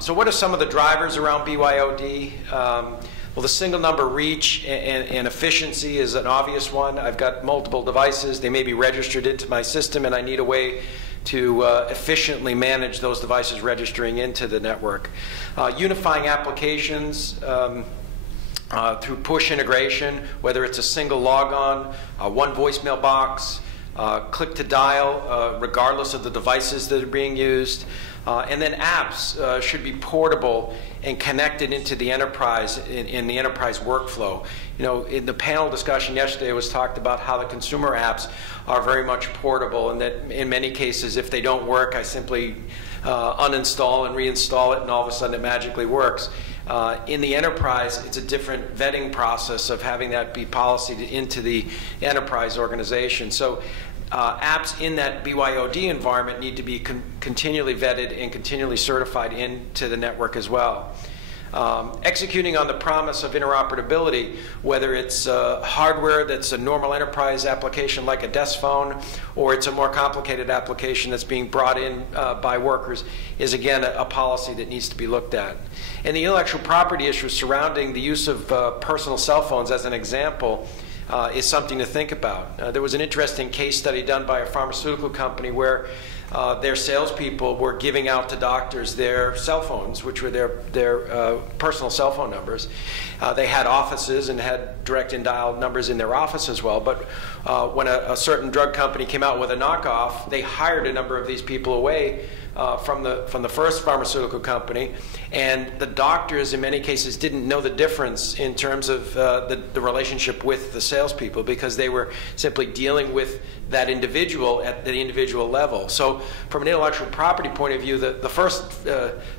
So what are some of the drivers around BYOD? Well, the single number reach and efficiency is an obvious one. I've got multiple devices. They may be registered into my system, and I need a way to efficiently manage those devices registering into the network. Unifying applications through push integration, whether it's a single logon, one voicemail box, click to dial, regardless of the devices that are being used. And then apps should be portable and connected into the enterprise in the enterprise workflow. You know, in the panel discussion yesterday, it was talked about how the consumer apps are very much portable, and that in many cases, if they don't work, I simply uninstall and reinstall it, and all of a sudden it magically works. In the enterprise, it's a different vetting process of having that be policy into the enterprise organization. So apps in that BYOD environment need to be continually vetted and continually certified into the network as well. Executing on the promise of interoperability, whether it's hardware that's a normal enterprise application like a desk phone, or it's a more complicated application that's being brought in by workers, is again a policy that needs to be looked at. And the intellectual property issues surrounding the use of personal cell phones, as an example, is something to think about. There was an interesting case study done by a pharmaceutical company where their salespeople were giving out to doctors their cell phones, which were their personal cell phone numbers. They had offices and had direct and dial numbers in their office as well, but when a certain drug company came out with a knockoff, they hired a number of these people away from the first pharmaceutical company, and the doctors in many cases didn't know the difference in terms of the relationship with the salespeople, because they were simply dealing with that individual at the individual level. So from an intellectual property point of view, the first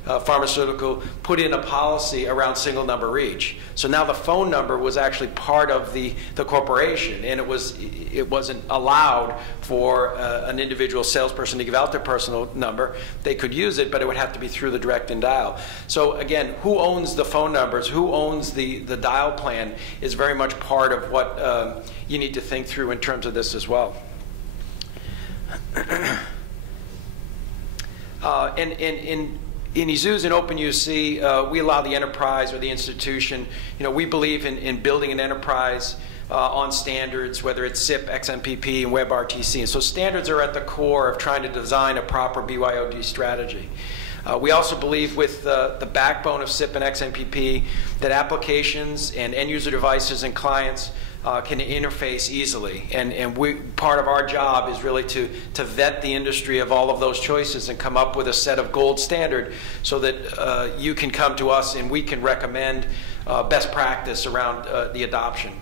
pharmaceutical put in a policy around single number reach. So now the phone number was actually part of the corporation, and it wasn't allowed for an individual salesperson to give out their personal number. They could use it, but it would have to be through the direct and dial. So again, who owns the phone numbers, who owns the dial plan is very much part of what you need to think through in terms of this as well. In EZUS and OpenUC, we allow the enterprise or the institution, we believe in building an enterprise on standards, whether it's SIP, XMPP, and WebRTC. And so standards are at the core of trying to design a proper BYOD strategy. We also believe with the backbone of SIP and XMPP that applications and end-user devices and clients can interface easily. And part of our job is really to vet the industry of all of those choices and come up with a set of gold standard so that you can come to us and we can recommend best practice around the adoption.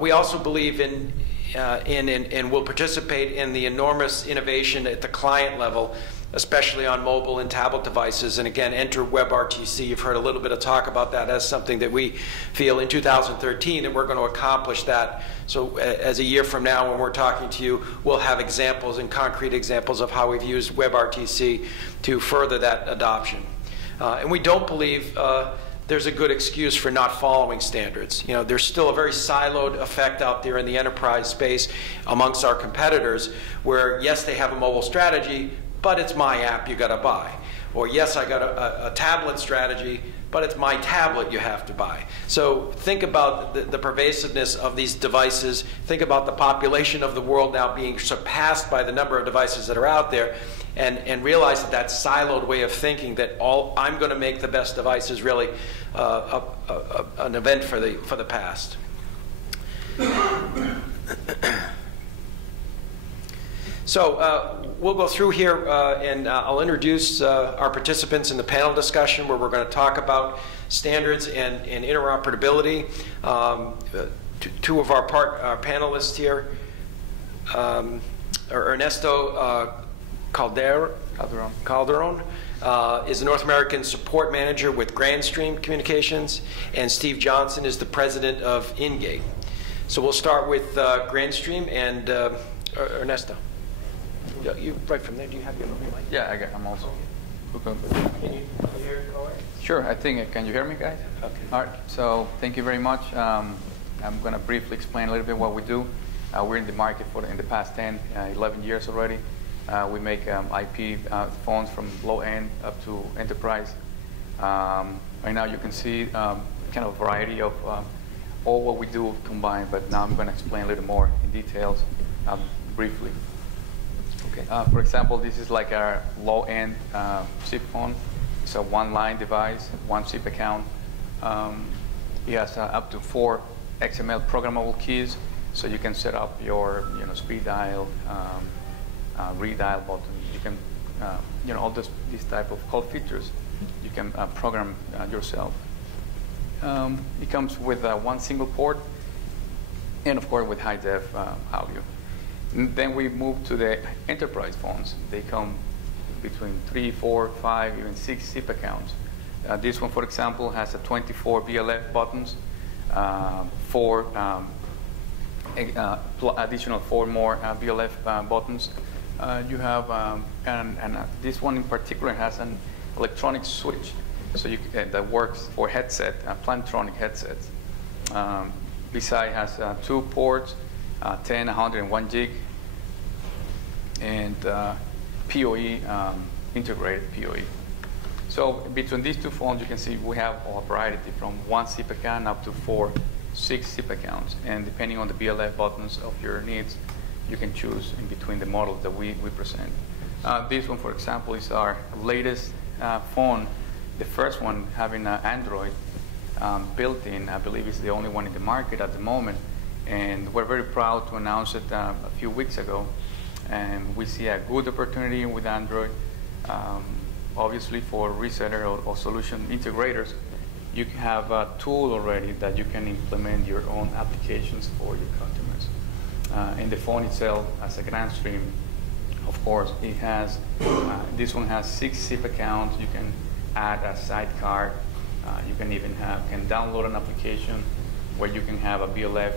We also believe in and will participate in the enormous innovation at the client level, especially on mobile and tablet devices. And again, enter WebRTC. You've heard a little bit of talk about that as something that we feel in 2013 that we're going to accomplish that. So as a year from now when we're talking to you, we'll have examples and concrete examples of how we've used WebRTC to further that adoption. And we don't believe there's a good excuse for not following standards. You know, there's still a very siloed effect out there in the enterprise space amongst our competitors where, yes, they have a mobile strategy, but it's my app you got to buy. Or, yes, I got a tablet strategy, but it's my tablet you have to buy. So think about the pervasiveness of these devices. Think about the population of the world now being surpassed by the number of devices that are out there, and realize that that siloed way of thinking that I'm going to make the best device is really an event for the past. So we'll go through here and I'll introduce our participants in the panel discussion where we're going to talk about standards and interoperability. Two of our panelists here, Ernesto Calderon is the North American Support Manager with Grandstream Communications, and Steve Johnson is the President of Ingate. So we'll start with Grandstream and Ernesto. You right from there. Do you have your mic? Yeah, I'm also. Can you hear it all right? Sure, I think. Can you hear me, guys? Okay. All right. So thank you very much. I'm going to briefly explain a little bit what we do. We're in the market in the past 11 years already. We make IP phones from low end up to enterprise. Right now you can see kind of a variety of all what we do combined, but now I'm going to explain a little more in details briefly. Okay. For example, this is like our low-end SIP phone. It's a one-line device, one SIP account. It has up to 4 XML programmable keys, so you can set up your speed dial, redial button. You can, all this type of call features, you can program yourself. It comes with one single port, and of course with high-def audio. And then we move to the enterprise phones. They come between 3, 4, 5, even 6 SIP accounts. This one, for example, has 24 BLF buttons, additional 4 more BLF buttons. You have, and this one in particular has an electronic switch, so that works for headset, Plantronic headsets. Besides, has 2 ports, 10, 101 gig, and PoE, integrated PoE. So between these 2 phones, you can see we have a variety from 1 SIP account up to 4, 6 SIP accounts. And depending on the BLF buttons of your needs, you can choose in between the models that we present. This one, for example, is our latest phone, the first one having Android built in. I believe it's the only one in the market at the moment. And we're very proud to announce it a few weeks ago. And we see a good opportunity with Android. Obviously, for reseller or solution integrators, you have a tool already that you can implement your own applications for your customers. And the phone itself, as a Grandstream, of course, it has, this one has 6 SIP accounts. You can add a sidecar. You can even can download an application where you can have a BLF,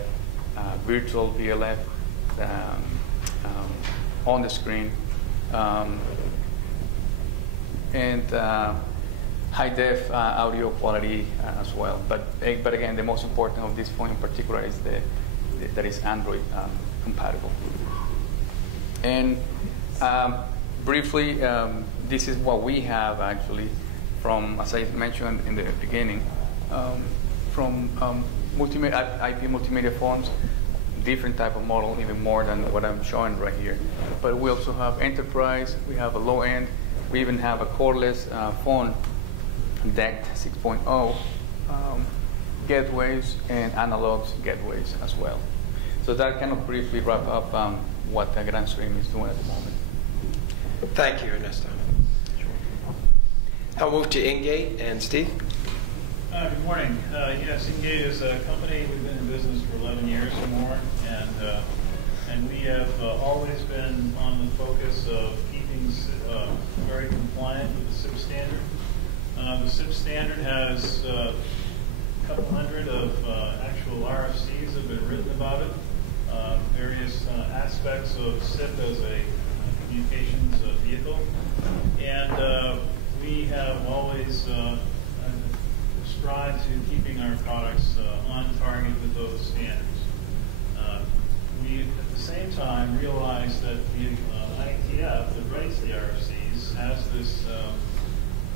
virtual BLF on the screen. And high-def audio quality as well. But again, the most important of this phone in particular is that is Android compatible. And briefly, this is what we have actually from, as I mentioned in the beginning, from IP multimedia phones, different type of model, even more than what I'm showing right here. But we also have enterprise, we have a low end, we even have a cordless phone, DECT 6.0, gateways and analogs gateways as well. So that kind of briefly wrap up what Grandstream is doing at the moment. Thank you, Ernesto. I'll move to Ingate and Steve. Good morning. Yes, Ingate is a company. We've been in business for 11 years or more, and we have always been on the focus of keeping very compliant with the SIP standard. The SIP standard has a couple hundred of actual RFCs have been written about it, various aspects of SIP as a communications vehicle, and we have always strive to keeping our products on target with those standards. We, at the same time, realize that the IETF, that writes the RFCs, has this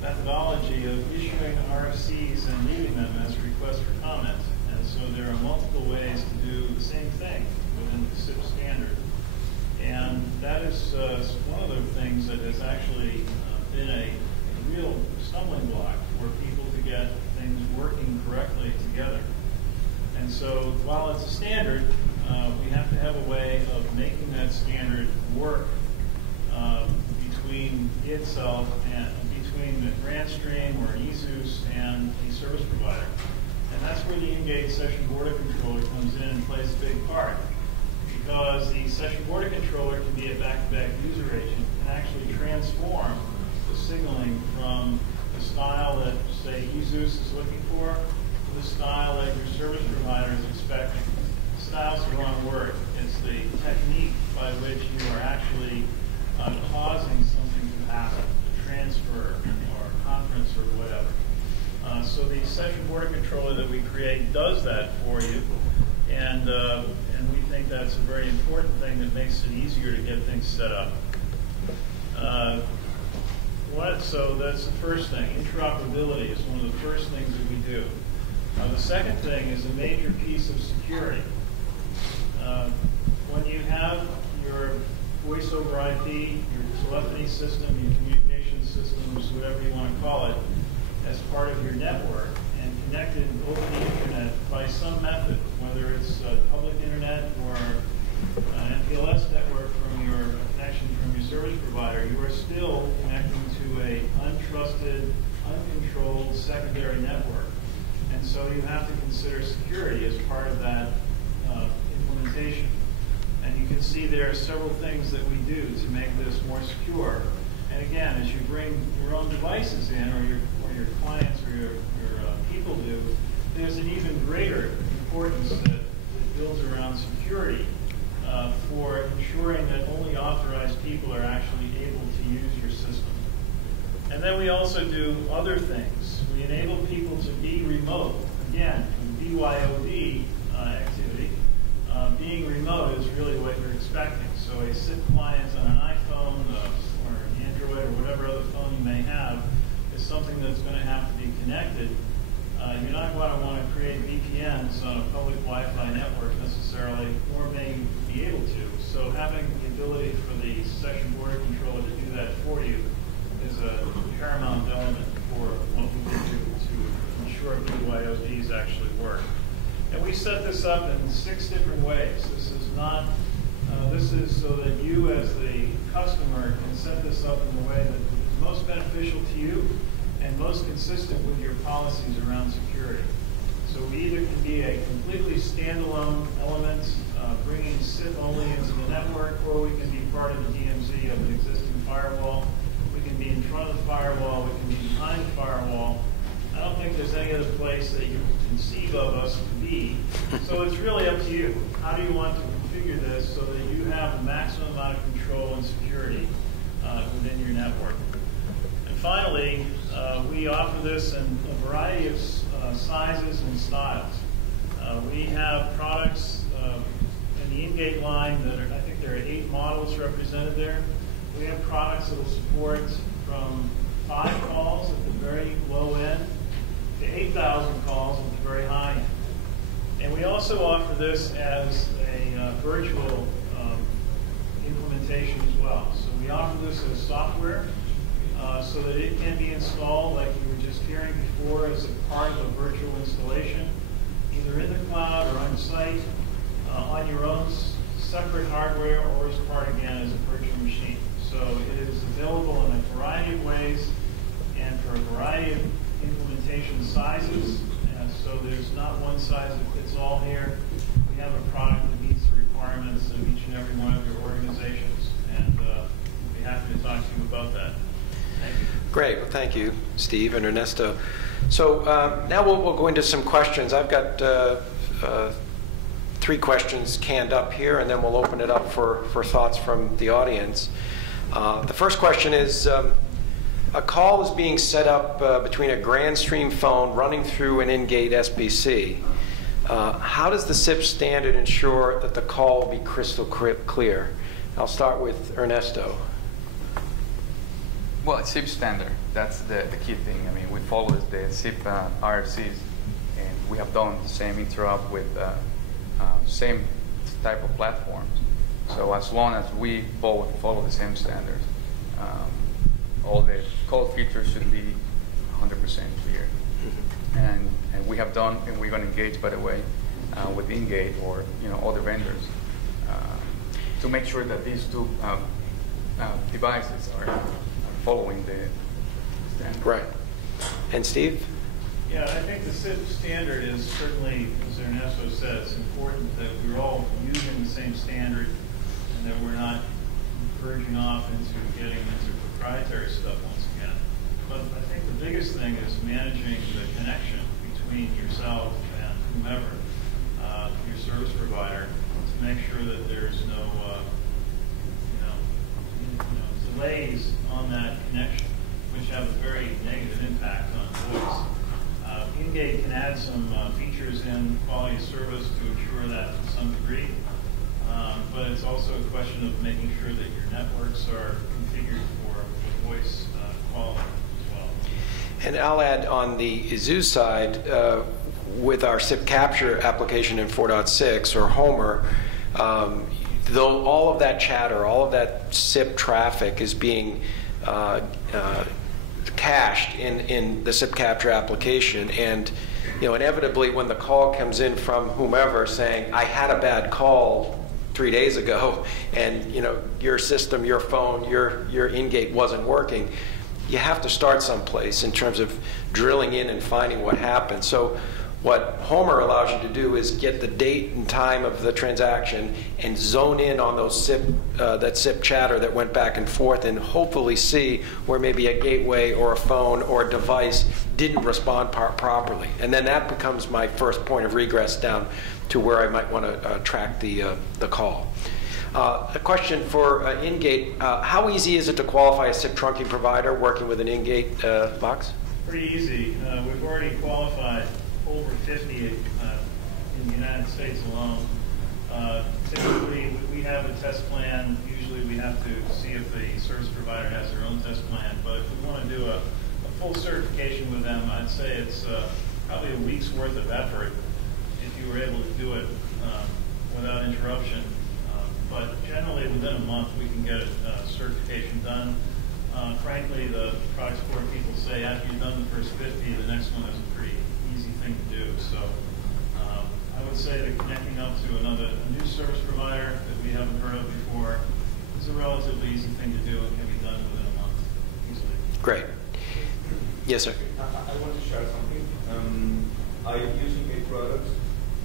methodology of issuing RFCs and leaving them as requests for comment. And so there are multiple ways to do the same thing within the SIP standard. And that is one of the things that has actually been a real stumbling block for people to get things working correctly together. And so while it's a standard, we have to have a way of making that standard work between itself and between the grant stream or an ESUS and a service provider. And that's where the Engage Session Border Controller comes in and plays a big part. Because the Session Border Controller can be a back-to-back user agent and actually transform the signaling from the style that, say, ESUS is looking for to the style that your service provider is expecting. Style's the wrong word. It's the technique by which you are actually causing something to happen, a transfer or a conference or whatever. So the Session Border Controller that we create does that for you, and we think that's a very important thing that makes it easier to get things set up. So that's the first thing. Interoperability is one of the first things that we do. The second thing is a major piece of security. When you have your voice over IP, your telephony system, your communication systems, whatever you want to call it, as part of your network and connected over the internet by some method, whether it's public internet or an MPLS network from your connection from your service provider, you are still connecting to a untrusted, uncontrolled secondary network. And so you have to consider security as part of that implementation. And you can see there are several things that we do to make this more secure. And again, as you bring your own devices in, or your clients or your people do, there's an even greater importance that builds around security for ensuring that only authorized people are actually able to use your system. And then we also do other things. We enable people to be remote. Again, in BYOD activity, being remote is really what you're expecting. So a SIP client on an iPhone or an Android or whatever other phone you may have is something that's going to have to be connected. You're not going to want to create VPNs on a public Wi-Fi network necessarily, or may be able to. So having the ability for the Session Border Controller to do that for you is a paramount element for what we can do to ensure BYODs actually work. And we set this up in 6 different ways. This is not. This is so that you, as the customer, can set this up in the way that is most beneficial to you and most consistent with your policies around security. So we either can be a completely standalone element, bringing SIP only into the network, or we can be part of the DMZ of an existing firewall. We can be in front of the firewall. We can be behind the firewall. I don't think there's any other place that you can conceive of us to be. So it's really up to you. How do you want to configure this so that you have the maximum amount of control and security within your network? And finally, we offer this in a variety of sizes and styles. We have products in the in-gate line that are, I think there are 8 models represented there. We have products that will support from 5 calls at the very low end to 8,000 calls at the very high end. And we also offer this as a virtual implementation as well. So we offer this as software so that it can be installed, like you were just hearing before, as a part of a virtual installation, either in the cloud or on site, on your own separate hardware, or as part, again, as a virtual machine. So it is available in a variety of ways and for a variety of implementation sizes. And so there's not one size that fits all here. We have a product that meets the requirements of each and every one of your organizations. And we'll be happy to talk to you about that. Thank you. Great. Well, thank you, Steve and Ernesto. So now we'll go into some questions. I've got 3 questions canned up here, and then we'll open it up for thoughts from the audience. The first question is, a call is being set up between a Grandstream phone running through an in-gate SBC. How does the SIP standard ensure that the call will be crystal clear? I'll start with Ernesto. Well, it's SIP standard. That's the key thing. I mean, we follow the SIP RFCs, and we have done the same interop with same type of platforms. So as long as we both follow the same standards, all the call features should be 100% clear. And we have done, and we're going to engage, by the way, with Ingate or other vendors to make sure that these two devices are following the standard. Right. And Steve? Yeah, I think the SIP standard is certainly, as Ernesto said, it's important that we're all using the same standard and that we're not verging off into getting into proprietary stuff once again. But I think the biggest thing is managing the connection between yourself and whomever, your service provider, to make sure that there's no delays on that connection, which have a very negative impact on voice. Ingate can add some features in quality of service to ensure that to some degree, but it's also a question of making sure that your networks are configured for voice quality as well. And I'll add on the Izu side, with our SIP capture application in 4.6 or Homer, though all of that chatter, all of that SIP traffic is being cached in the SIP capture application, and inevitably when the call comes in from whomever saying, I had a bad call 3 days ago, and your system, your phone, your in-gate wasn't working, you have to start someplace in terms of drilling in and finding what happened. So what Homer allows you to do is get the date and time of the transaction and zone in on those that SIP chatter that went back and forth, and hopefully see where maybe a gateway or a phone or a device didn't respond properly. And then that becomes my first point of regress down to where I might want to track the call. A question for Ingate. How easy is it to qualify a SIP trunking provider working with an Ingate box? Pretty easy. We've already qualified over 50 in the United States alone. Typically, we have a test plan. Usually, we have to see if the service provider has their own test plan. But if we want to do a full certification with them, I'd say it's probably a week's worth of effort if you were able to do it without interruption. But generally, within a month, we can get a certification done. Frankly, the product support people say after you've done the first 50, the next one is a pretty easy thing to do. So I would say that connecting up to a new service provider that we haven't heard of before is a relatively easy thing to do and can be done within a month easily. Great. Yes, sir. I want to share something. I use Ingate products,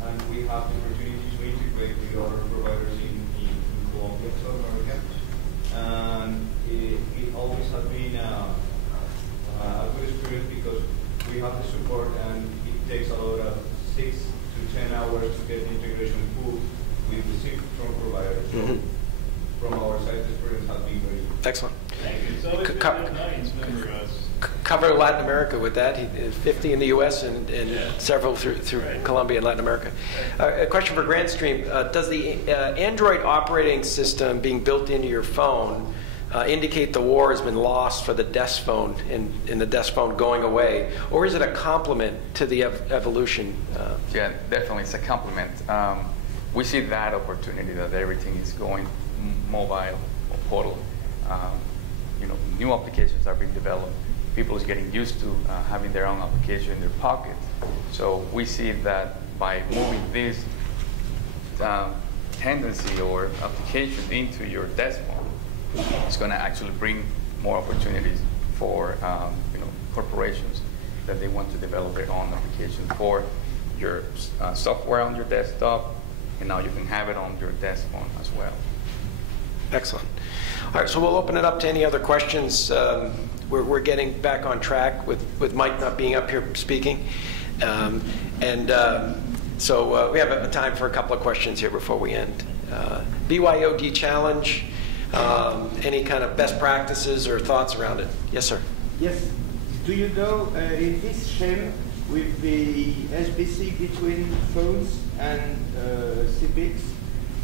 and we have the opportunity to integrate with other providers in Colombia, South America. And it always has been a good experience because we have the support, and it takes about 6 to 10 hours to get the integration full with the SIP from providers. So from our side, the experience has been very good. Excellent. Thank you. It's always been an audience member of us. Cover Latin America with that. 50 in the U.S. and several through Colombia and Latin America. A question for Grandstream. Does the Android operating system being built into your phone indicate the war has been lost for the desk phone and the desk phone going away? Or is it a complement to the evolution? Yeah, definitely it's a complement. We see that opportunity that everything is going mobile or portal. New applications are being developed. People is getting used to having their own application in their pocket. So we see that by moving this tendency or application into your desk phone, it's going to actually bring more opportunities for corporations that they want to develop their own application for your software on your desktop, and now you can have it on your desk phone as well. Excellent. All right, so we'll open it up to any other questions. We're getting back on track with Mike not being up here speaking. So we have a time for a couple of questions here before we end. BYOD challenge, any kind of best practices or thoughts around it? Yes, sir. Yes. Do you know in this scheme with the SBC between phones and CPICs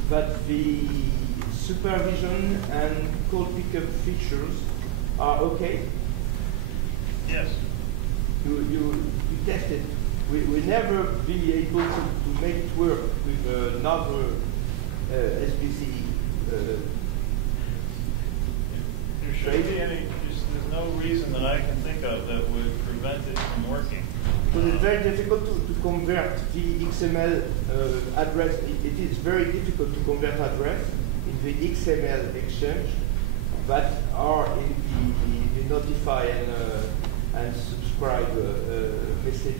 that the supervision and call pickup features are okay? Yes. You tested. We never be able to make it work with another SBC. There shouldn't be any. There's no reason that I can think of that would prevent it from working. Because it's very difficult to convert the XML address. It is very difficult to convert address in the XML exchange that are in the notify and subscribe messages,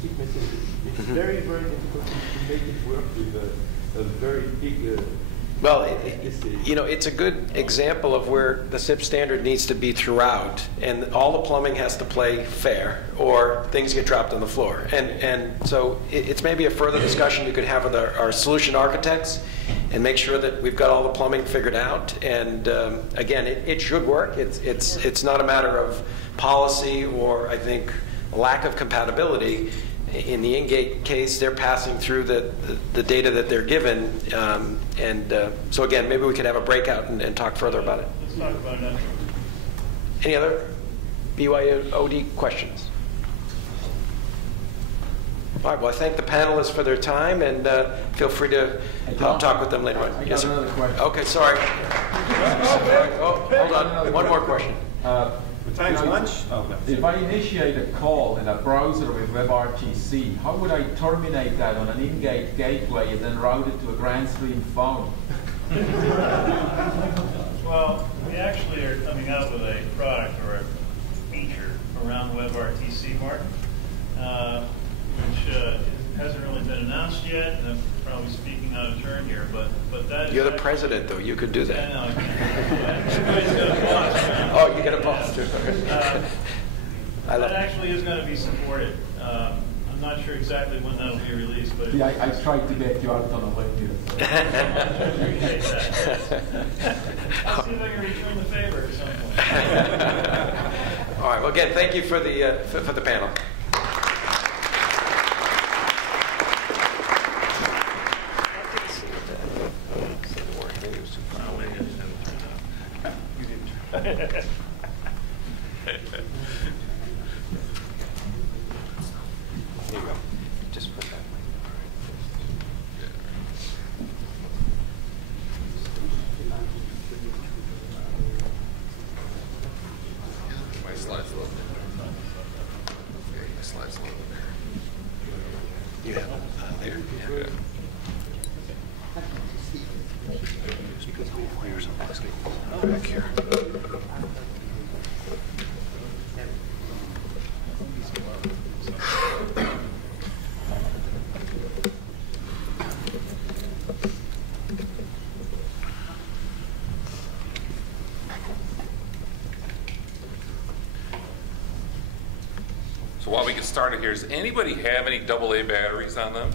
SIP messages. It's very, very difficult to make it work with a very big. Well, you know, it's a good example of where the SIP standard needs to be throughout, and all the plumbing has to play fair, or things get dropped on the floor. And so it's maybe a further discussion you could have with our solution architects, and make sure that we've got all the plumbing figured out. And again, it should work. It's not a matter of policy or, I think, lack of compatibility. In the Ingate case, they're passing through the data that they're given, so again, maybe we could have a breakout and talk further about it. Let's talk about that. Any other BYOD questions? All right, well, I thank the panelists for their time, and feel free to talk with them later on. Yes, sir. Okay, sorry. Oh, hold on. One more question. Time's lunch. If I initiate a call in a browser with WebRTC, how would I terminate that on an in-gate gateway and then route it to a Grandstream phone? Well, we actually are coming out with a product or a feature around WebRTC, Mark, which hasn't really been announced yet, and I'm probably speaking out of turn here, but that is... You're the president, though. You could do that. Yeah, no, everybody's got a boss. Oh, you get a boss, too. That actually is going to be supported. I'm not sure exactly when that will be released, but... Yeah, I tried to get you out on a limb here. So. I appreciate that. I'll see if I can return the favor at some point. All right. Well, again, thank you for the panel. So while we get started here, does anybody have any AA batteries on them?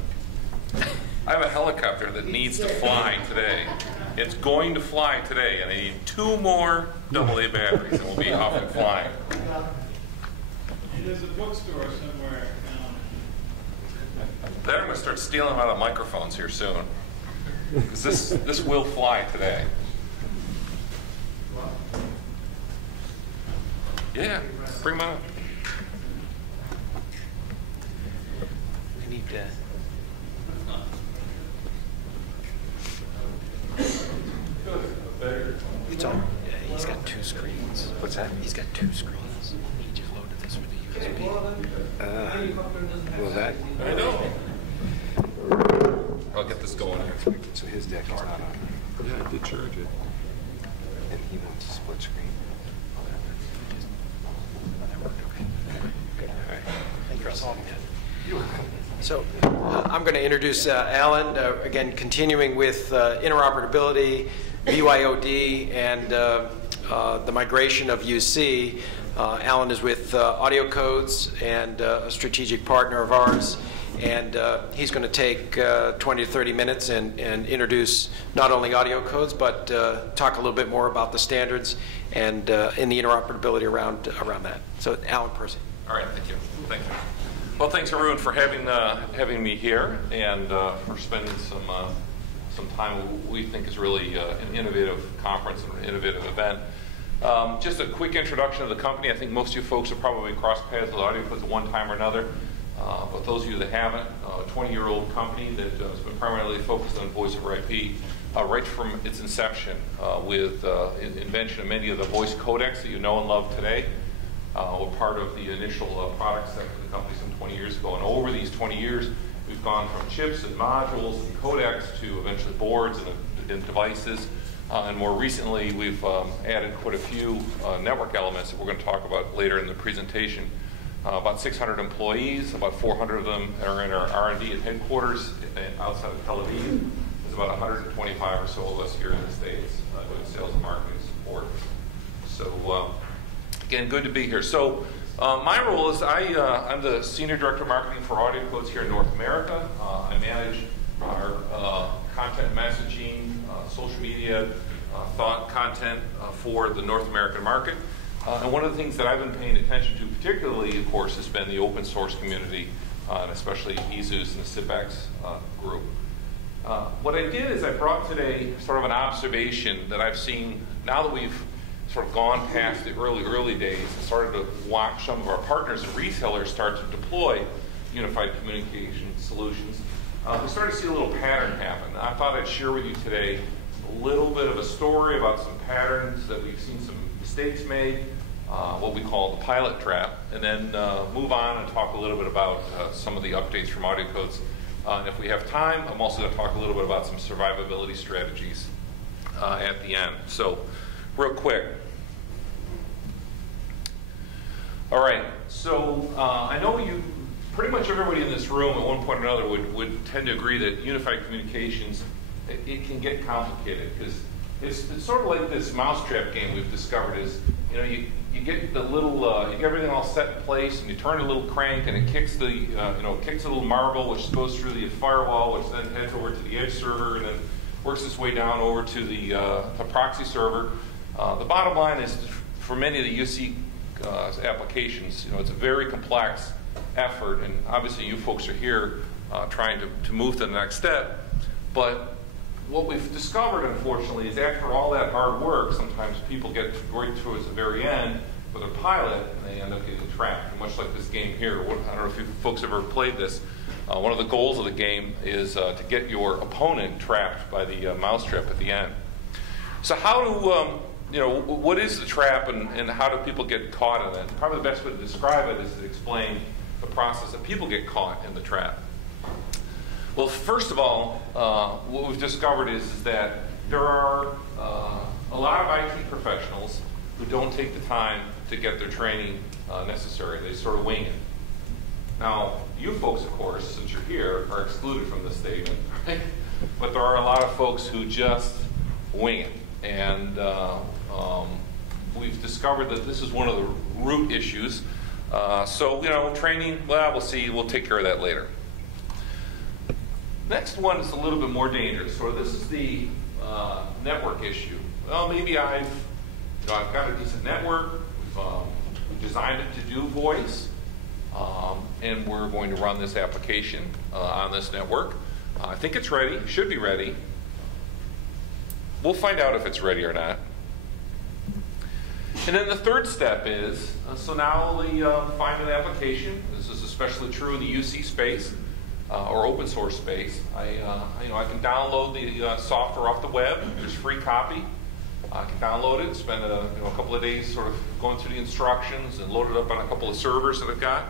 I have a helicopter that needs to fly today. It's going to fly today, and I need 2 more AA batteries, and we'll be off and flying. There's a bookstore somewhere. They're going to start stealing them out of microphones here soon, because this will fly today. Yeah, bring them up. I need to... It's on. Yeah, he's got 2 screens. What's that? He's got 2 screens. He just loaded this with the USB. Well, that. I know. I'll get this going here. So his deck is not on. Yeah, I did charge it. And he wants a split screen. Good. All right. Thank you for solving that. So I'm going to introduce Alan, again, continuing with interoperability, BYOD, and the migration of UC. Alan is with Audio Codes and a strategic partner of ours. And he's going to take 20 to 30 minutes and introduce not only audio codes, but talk a little bit more about the standards and the interoperability around that. So Alan Percy. All right, thank you. Thank you. Well, thanks everyone for having me here and for spending some time. We think is really an innovative conference and an innovative event. Just a quick introduction of the company. I think most of you folks have probably crossed paths with AudioCodes at one time or another. But those of you that haven't, a 20-year-old company that has been primarily focused on voice over IP right from its inception with invention of many of the voice codecs that you know and love today. We're part of the initial product set for the company some 20 years ago. And over these 20 years, we've gone from chips and modules and codecs to eventually boards and devices. And more recently, we've added quite a few network elements that we're going to talk about later in the presentation. About 600 employees, about 400 of them are in our R&D at headquarters outside of Tel Aviv. There's about 125 or so of us here in the States doing sales and marketing support. So again, good to be here. So my role is I'm the Senior Director of Marketing for AudioCodes here in North America. I manage our content messaging, social media, thought content for the North American market. And one of the things that I've been paying attention to particularly, of course, has been the open source community, and especially ESUS and the CIPEX group. What I did is I brought today sort of an observation that I've seen now that we've sort of gone past the early days and started to watch some of our partners and retailers start to deploy unified communication solutions. We started to see a little pattern happen. I thought I'd share with you today a little bit of a story about some patterns that we've seen some mistakes made, what we call the pilot trap, and then move on and talk a little bit about some of the updates from AudioCodes. And if we have time, I'm also going to talk a little bit about some survivability strategies at the end. So, real quick. All right, so I know pretty much everybody in this room at one point or another would tend to agree that unified communications, it can get complicated because it's sort of like this mousetrap game we've discovered is, you know, you get the little, you get everything all set in place and you turn a little crank and it kicks the, kicks a little marble which goes through the firewall which then heads over to the edge server and then works its way down over to the proxy server. The bottom line is for many of the UC applications, it's a very complex effort, and obviously you folks are here trying to move to the next step. But what we've discovered, unfortunately, is after all that hard work, sometimes people get right towards the very end with a pilot, and they end up getting trapped. And much like this game here, I don't know if you folks have ever played this. One of the goals of the game is to get your opponent trapped by the mousetrap at the end. So how do what is the trap and how do people get caught in it? Probably the best way to describe it is to explain the process that people get caught in the trap. Well, first of all, what we've discovered is that there are a lot of IT professionals who don't take the time to get their training necessary. They sort of wing it. Now, you folks, of course, since you're here, are excluded from this statement, right? But there are a lot of folks who just wing it. And we've discovered that this is one of the root issues. So, training, well, we'll see. We'll take care of that later. Next one is a little bit more dangerous. So this is the network issue. Well, maybe I've got a decent network. We've designed it to do voice, and we're going to run this application on this network. I think it's ready. Should be ready. We'll find out if it's ready or not. And then the third step is, so now we find an application. This is especially true in the UC space or open source space. I can download the software off the web. There's a free copy. I can download it, spend a couple of days sort of going through the instructions and load it up on a couple of servers that I've got.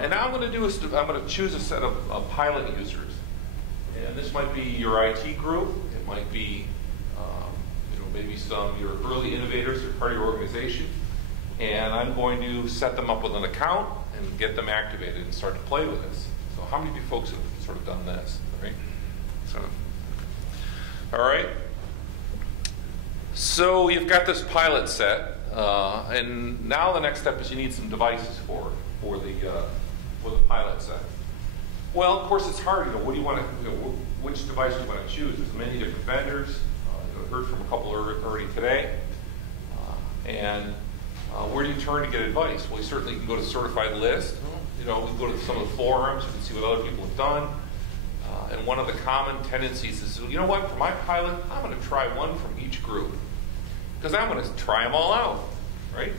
And now I'm going to do is I'm going to choose a set of pilot users. And this might be your IT group. It might be maybe your early innovators or part of your organization. And I'm going to set them up with an account and get them activated and start to play with this. So how many of you folks have sort of done this, right? All right. So you've got this pilot set, and now the next step is you need some devices for the pilot set. Well, of course, it's hard. What do you want to? Which device do you want to choose? There's many different vendors. I heard from a couple already today. And where do you turn to get advice? Well, you certainly can go to the certified list. We can go to some of the forums. You can see what other people have done. And one of the common tendencies is, you know what? For my pilot, I'm going to try one from each group because I'm going to try them all out, right?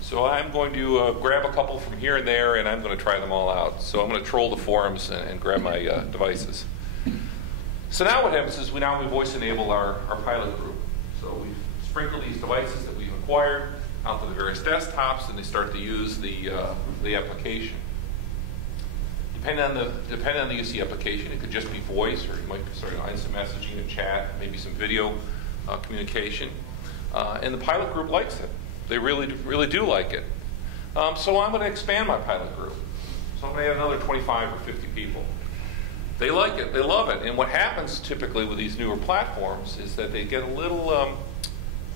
So I'm going to grab a couple from here and there, and I'm going to try them all out. So I'm going to troll the forums and grab my devices. So now what happens is we voice enable our pilot group. So we sprinkle these devices that we've acquired out to the various desktops, and they start to use the application. Depending on the UC application, it could just be voice, or you might start instant messaging and chat, maybe some video communication. And the pilot group likes it. They really do like it. So I'm going to expand my pilot group. So I'm going to add another 25 or 50 people. They like it. They love it. And what happens typically with these newer platforms is that they get a little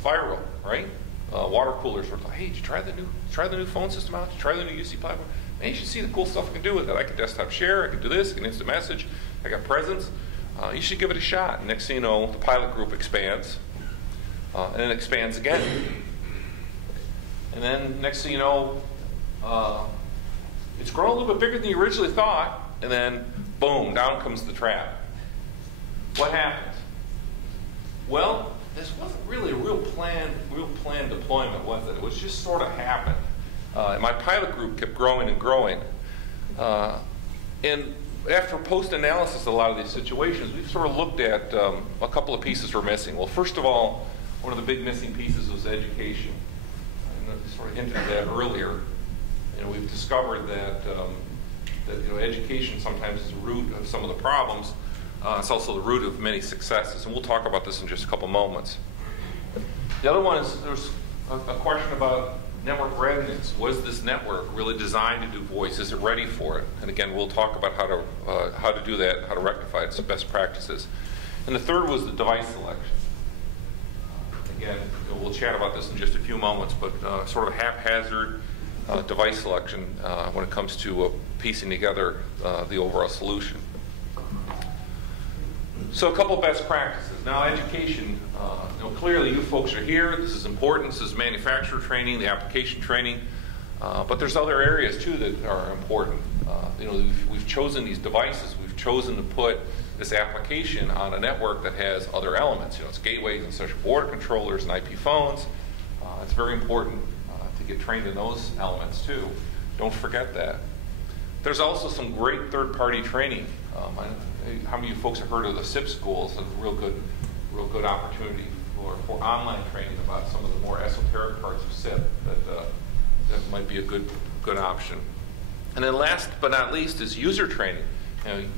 viral, right? Water coolers are like, hey, did you try the new phone system out? Did you try the new UC platform? Man, you should see the cool stuff I can do with it. I can desktop share. I can do this. I can instant message. I got presence. You should give it a shot. And next thing you know, the pilot group expands. And then expands again. And then next thing you know, it's grown a little bit bigger than you originally thought, and then boom, down comes the trap. What happens? Well, this wasn't really a real planned deployment, was it? It was just sort of happened. And my pilot group kept growing and growing. And after post-analysis of a lot of these situations, we've sort of looked at a couple of pieces we're missing. Well, first of all, one of the big missing pieces was education. I sort of hinted at that earlier. We've discovered that education sometimes is the root of some of the problems. It's also the root of many successes, and we'll talk about this in just a couple moments. The other one is there's a question about network readiness. Was this network really designed to do voice? Is it ready for it? And again, we'll talk about how to do that, how to rectify it, some best practices. And the third was the device selection. Again, we'll chat about this in just a few moments, but sort of haphazard device selection when it comes to piecing together the overall solution. So a couple of best practices. Now education, clearly you folks are here. This is important. This is manufacturer training, the application training. But there's other areas too that are important. We've chosen these devices. We've chosen to put this application on a network that has other elements. It's gateways and social border controllers and IP phones. It's very important to get trained in those elements too. Don't forget that. There's also some great third-party training. How many of you folks have heard of the SIP schools? It's a real good opportunity for online training about some of the more esoteric parts of SIP that might be a good option. And then last but not least is user training.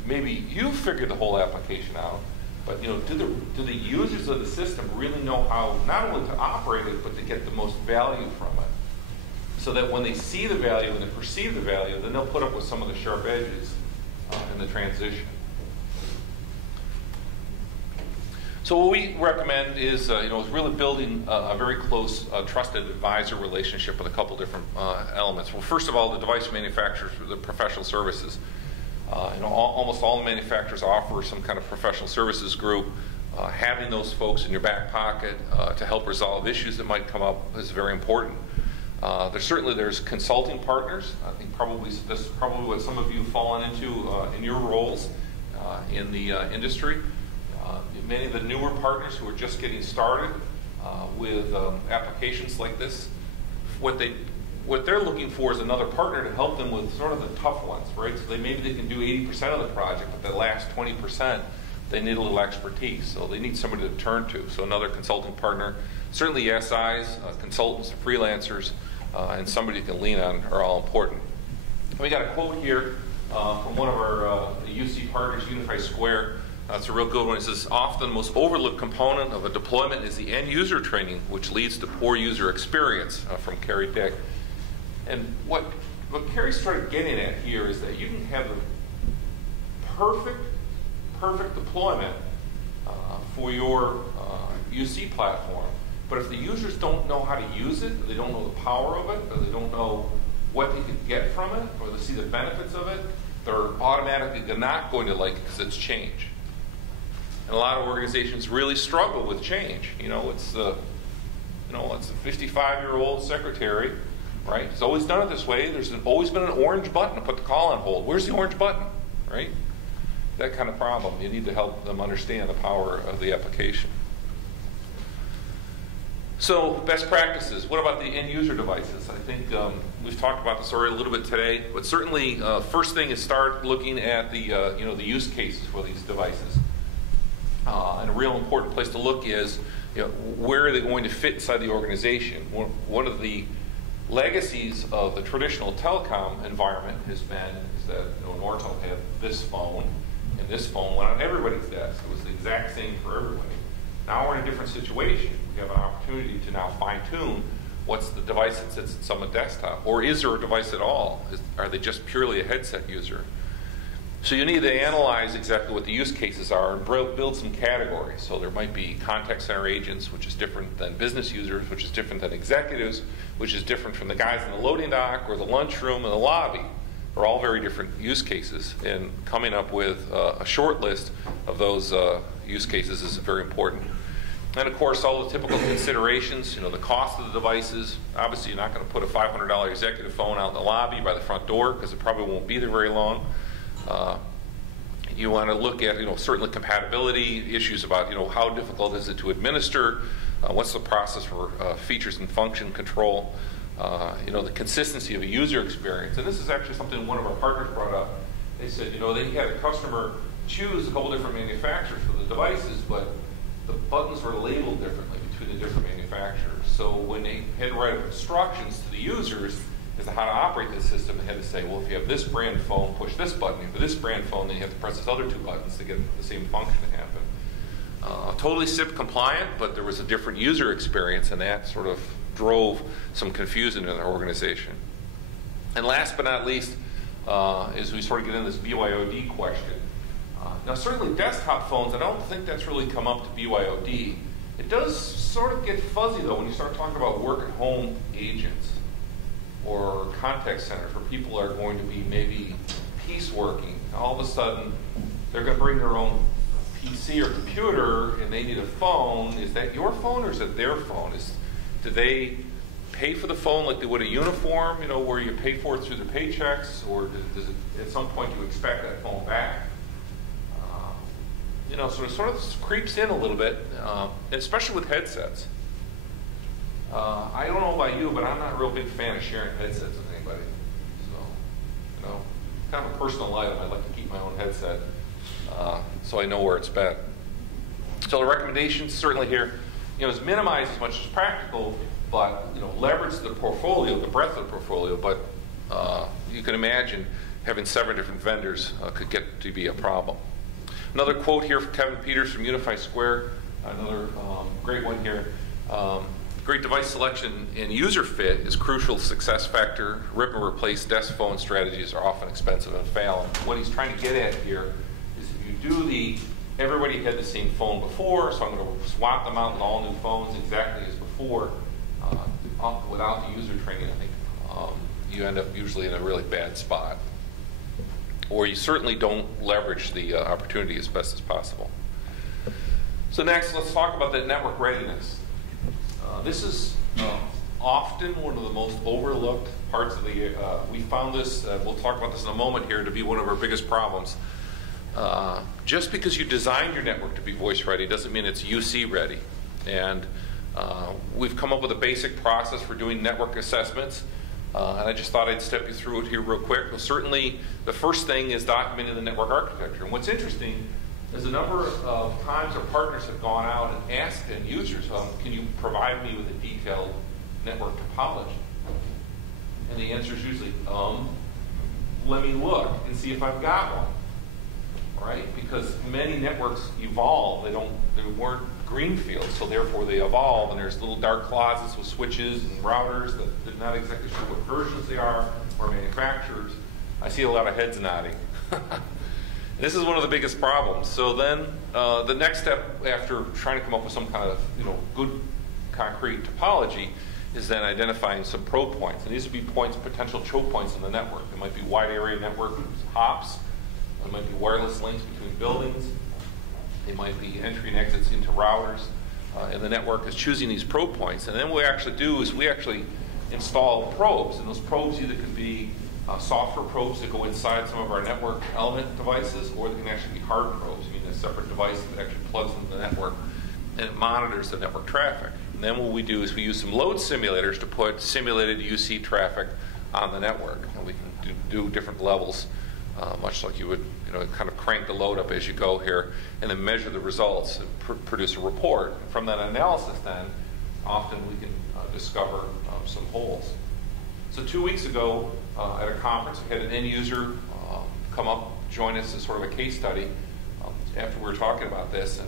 Maybe you figured the whole application out, but do the users of the system really know how not only to operate it, but to get the most value from it? So that when they see the value and they perceive the value, then they'll put up with some of the sharp edges in the transition. So what we recommend is, is really building a very close, trusted advisor relationship with a couple different elements. Well, first of all, the device manufacturers, the professional services. Almost all the manufacturers offer some kind of professional services group. Having those folks in your back pocket to help resolve issues that might come up is very important. There's consulting partners. I think this is probably what some of you have fallen into in your roles in the industry. Many of the newer partners who are just getting started with applications like this, what they're looking for is another partner to help them with sort of the tough ones, right? So maybe they can do 80% of the project, but the last 20%, they need a little expertise. So they need somebody to turn to. So another consulting partner. Certainly SIs, consultants, freelancers, and somebody you can lean on are all important. We got a quote here from one of our UC partners, Unify Square. It's a real good one. It says, often the most overlooked component of a deployment is the end user training, which leads to poor user experience, from Kerry Dick. And what Kerry's started getting at here is that you can have the perfect deployment for your UC platform, but if the users don't know how to use it, they don't know the power of it, or they don't know what they could get from it, or they see the benefits of it, they're automatically not going to like it because it's change. And a lot of organizations really struggle with change. It's the 55-year-old secretary, right? He's always done it this way. There's always been an orange button to put the call on hold. Where's the orange button, right? That kind of problem. You need to help them understand the power of the application. So best practices. What about the end user devices? I think we've talked about this already a little bit today, but certainly first thing is start looking at the the use cases for these devices. And a real important place to look is where are they going to fit inside the organization? One of the legacies of the traditional telecom environment has been is that Nortel had this phone, and this phone went on everybody's desk. It was the exact same for everybody. Now we're in a different situation. We have an opportunity to now fine-tune what's the device that sits at someone's desktop, or is there a device at all? Are they just purely a headset user? So you need to analyze exactly what the use cases are and build some categories. So there might be contact center agents, which is different than business users, which is different than executives, which is different from the guys in the loading dock or the lunchroom and the lobby. They're all very different use cases, and coming up with a short list of those use cases is very important. And of course, all the typical considerations, the cost of the devices. Obviously, you're not going to put a $500 executive phone out in the lobby by the front door because it probably won't be there very long. You want to look at, certainly compatibility issues about, how difficult is it to administer, what's the process for features and function control, the consistency of a user experience. And this is actually something one of our partners brought up. They said, they had a customer choose a couple different manufacturers for the devices, but the buttons were labeled differently between the different manufacturers. So when they had to write instructions to the users as to how to operate the system, they had to say, well, if you have this brand phone, push this button. For this brand phone, then you have to press these other two buttons to get the same function to happen. Totally SIP compliant, but there was a different user experience, and that sort of drove some confusion in our organization. And last but not least, is we sort of get into this BYOD question. Now, certainly desktop phones, I don't think that's really come up to BYOD. It does sort of get fuzzy, though, when you start talking about work-at-home agents or contact centers where people are going to be maybe pieceworking. All of a sudden, they're going to bring their own PC or computer, and they need a phone. Is that your phone, or is it their phone? Do they pay for the phone like they would a uniform, where you pay for it through their paychecks, or does it, at some point, you expect that phone back? So it sort of creeps in a little bit, especially with headsets. I don't know about you, but I'm not a real big fan of sharing headsets with anybody. So, kind of a personal item. I'd like to keep my own headset so I know where it's been. So the recommendations certainly here, is minimize as much as practical, but leverage the portfolio, the breadth of the portfolio. But you can imagine having 7 different vendors could get to be a problem. Another quote here from Kevin Peters from Unify Square, another great one here. Great device selection and user fit is crucial success factor. Rip and replace desk phone strategies are often expensive and fail. And what he's trying to get at here is if you do everybody had the same phone before, so I'm going to swap them out with all new phones exactly as before, without the user training, I think you end up usually in a really bad spot. Or you certainly don't leverage the opportunity as best as possible. So next, let's talk about the network readiness. This is often one of the most overlooked parts of the, we found this, we'll talk about this in a moment here, to be one of our biggest problems. Just because you design your network to be voice ready doesn't mean it's UC ready. And we've come up with a basic process for doing network assessments. And I just thought I'd step you through it here real quick. Well, certainly, the first thing is documenting the network architecture. And what's interesting is a number of times our partners have gone out and asked end users, can you provide me with a detailed network topology? And the answer is usually, let me look and see if I've got one. Right? Because many networks evolve. They weren't greenfield, so therefore they evolve, and there's little dark closets with switches and routers that they're not exactly sure what versions they are or manufacturers. I see a lot of heads nodding. This is one of the biggest problems. So then the next step after trying to come up with some kind of good concrete topology is then identifying some probe points. And these would be points, potential choke points in the network. It might be wide area network hops. It might be wireless links between buildings. It might be entry and exits into routers. And the network is choosing these probe points. And then what we actually do is we actually install probes. And those probes either can be software probes that go inside some of our network element devices, or they can actually be hard probes, meaning a separate device that actually plugs into the network and it monitors the network traffic. And then what we do is we use some load simulators to put simulated UC traffic on the network. And we can do different levels, much like you would, kind of crank the load up as you go here, and then measure the results and produce a report. And from that analysis then, often we can discover some holes. So 2 weeks ago at a conference, we had an end user come up, join us as sort of a case study after we were talking about this,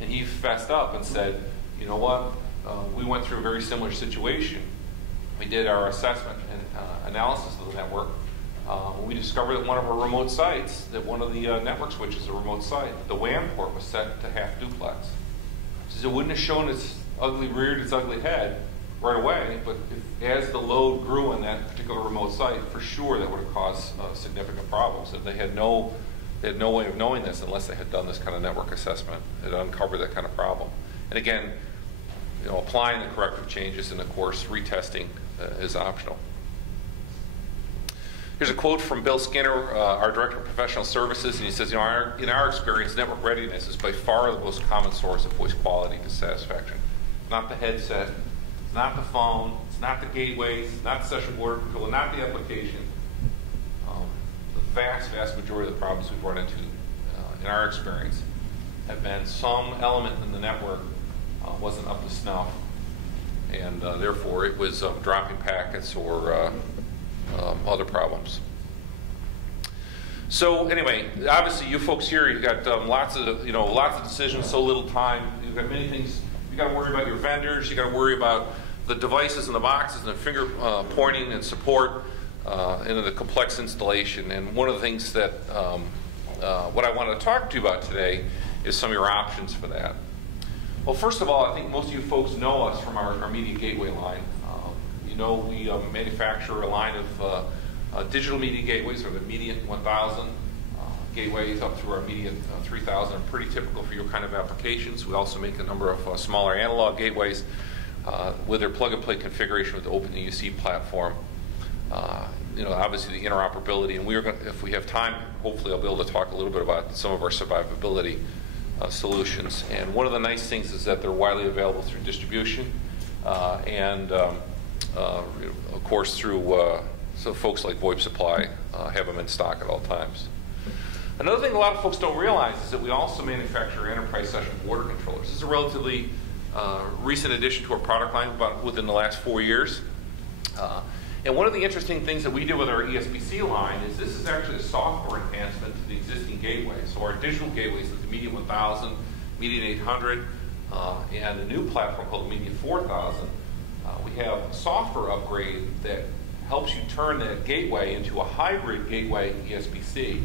and he fessed up and said, you know what, we went through a very similar situation. We did our assessment and analysis of the network. We discovered at one of our remote sites that one of the network switches is a remote site. The WAN port was set to half duplex. So it wouldn't have shown its reared its ugly head right away, but as the load grew in that particular remote site, for sure that would have caused significant problems. And they had no way of knowing this unless they had done this kind of network assessment. It uncovered that kind of problem. And again, applying the corrective changes, and of course retesting is optional. Here's a quote from Bill Skinner, our Director of Professional Services, and he says, in our experience, network readiness is by far the most common source of voice quality dissatisfaction. Not the headset, it's not the phone, it's not the gateways, it's not the session border controller, not the application. The vast majority of the problems we've run into in our experience have been some element in the network wasn't up to snuff, and therefore it was dropping packets or other problems. So anyway, obviously you folks here, you've got lots of decisions, so little time. You've got many things. You got to worry about your vendors. You got to worry about the devices and the boxes and the finger pointing and support and the complex installation. And one of the things that what I want to talk to you about today is some of your options for that. Well, first of all, I think most of you folks know us from our media gateway line. We manufacture a line of digital media gateways, or the Media 1000 gateways up through our Media 3000 are pretty typical for your kind of applications. We also make a number of smaller analog gateways with their plug-and-play configuration with the OpenUC platform. Obviously the interoperability, and we're going to, if we have time, hopefully I'll be able to talk a little bit about some of our survivability solutions. And one of the nice things is that they're widely available through distribution and of course through so folks like VoIP Supply have them in stock at all times. Another thing a lot of folks don't realize is that we also manufacture enterprise session border controllers. This is a relatively recent addition to our product line, about within the last 4 years. And one of the interesting things that we did with our ESPC line is this is actually a software enhancement to the existing gateway. So our digital gateways, like the Media 1000, Media 800, and the new platform called the Media 4000, we have a software upgrade that helps you turn that gateway into a hybrid gateway ESPC.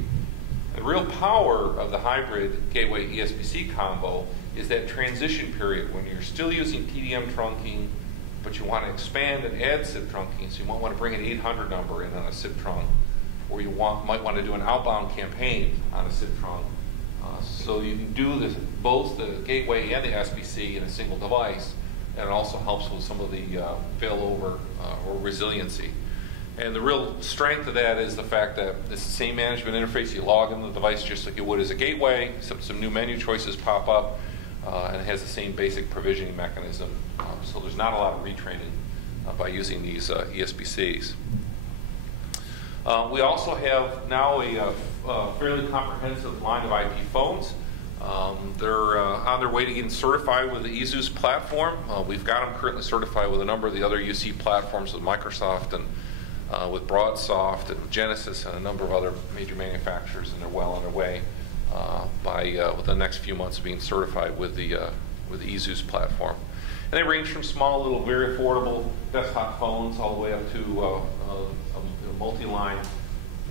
The real power of the hybrid gateway ESPC combo is that transition period when you're still using TDM trunking, but you want to expand and add SIP trunking, so you might want to bring an 800 number in on a SIP trunk, or you might want to do an outbound campaign on a SIP trunk. So you can do both the gateway and the SBC in a single device, and it also helps with some of the failover or resiliency. And the real strength of that is the fact that it's the same management interface. You log in the device just like you would as a gateway. Some new menu choices pop up, and it has the same basic provisioning mechanism. So there's not a lot of retraining by using these ESPCs. We also have now a fairly comprehensive line of IP phones. They're on their way to getting certified with the EZUS platform. We've got them currently certified with a number of the other UC platforms with Microsoft and with BroadSoft and Genesis and a number of other major manufacturers, and they're well on their way within the next few months of being certified with the EZUS platform. And they range from small, little, very affordable desktop phones all the way up to a multi-line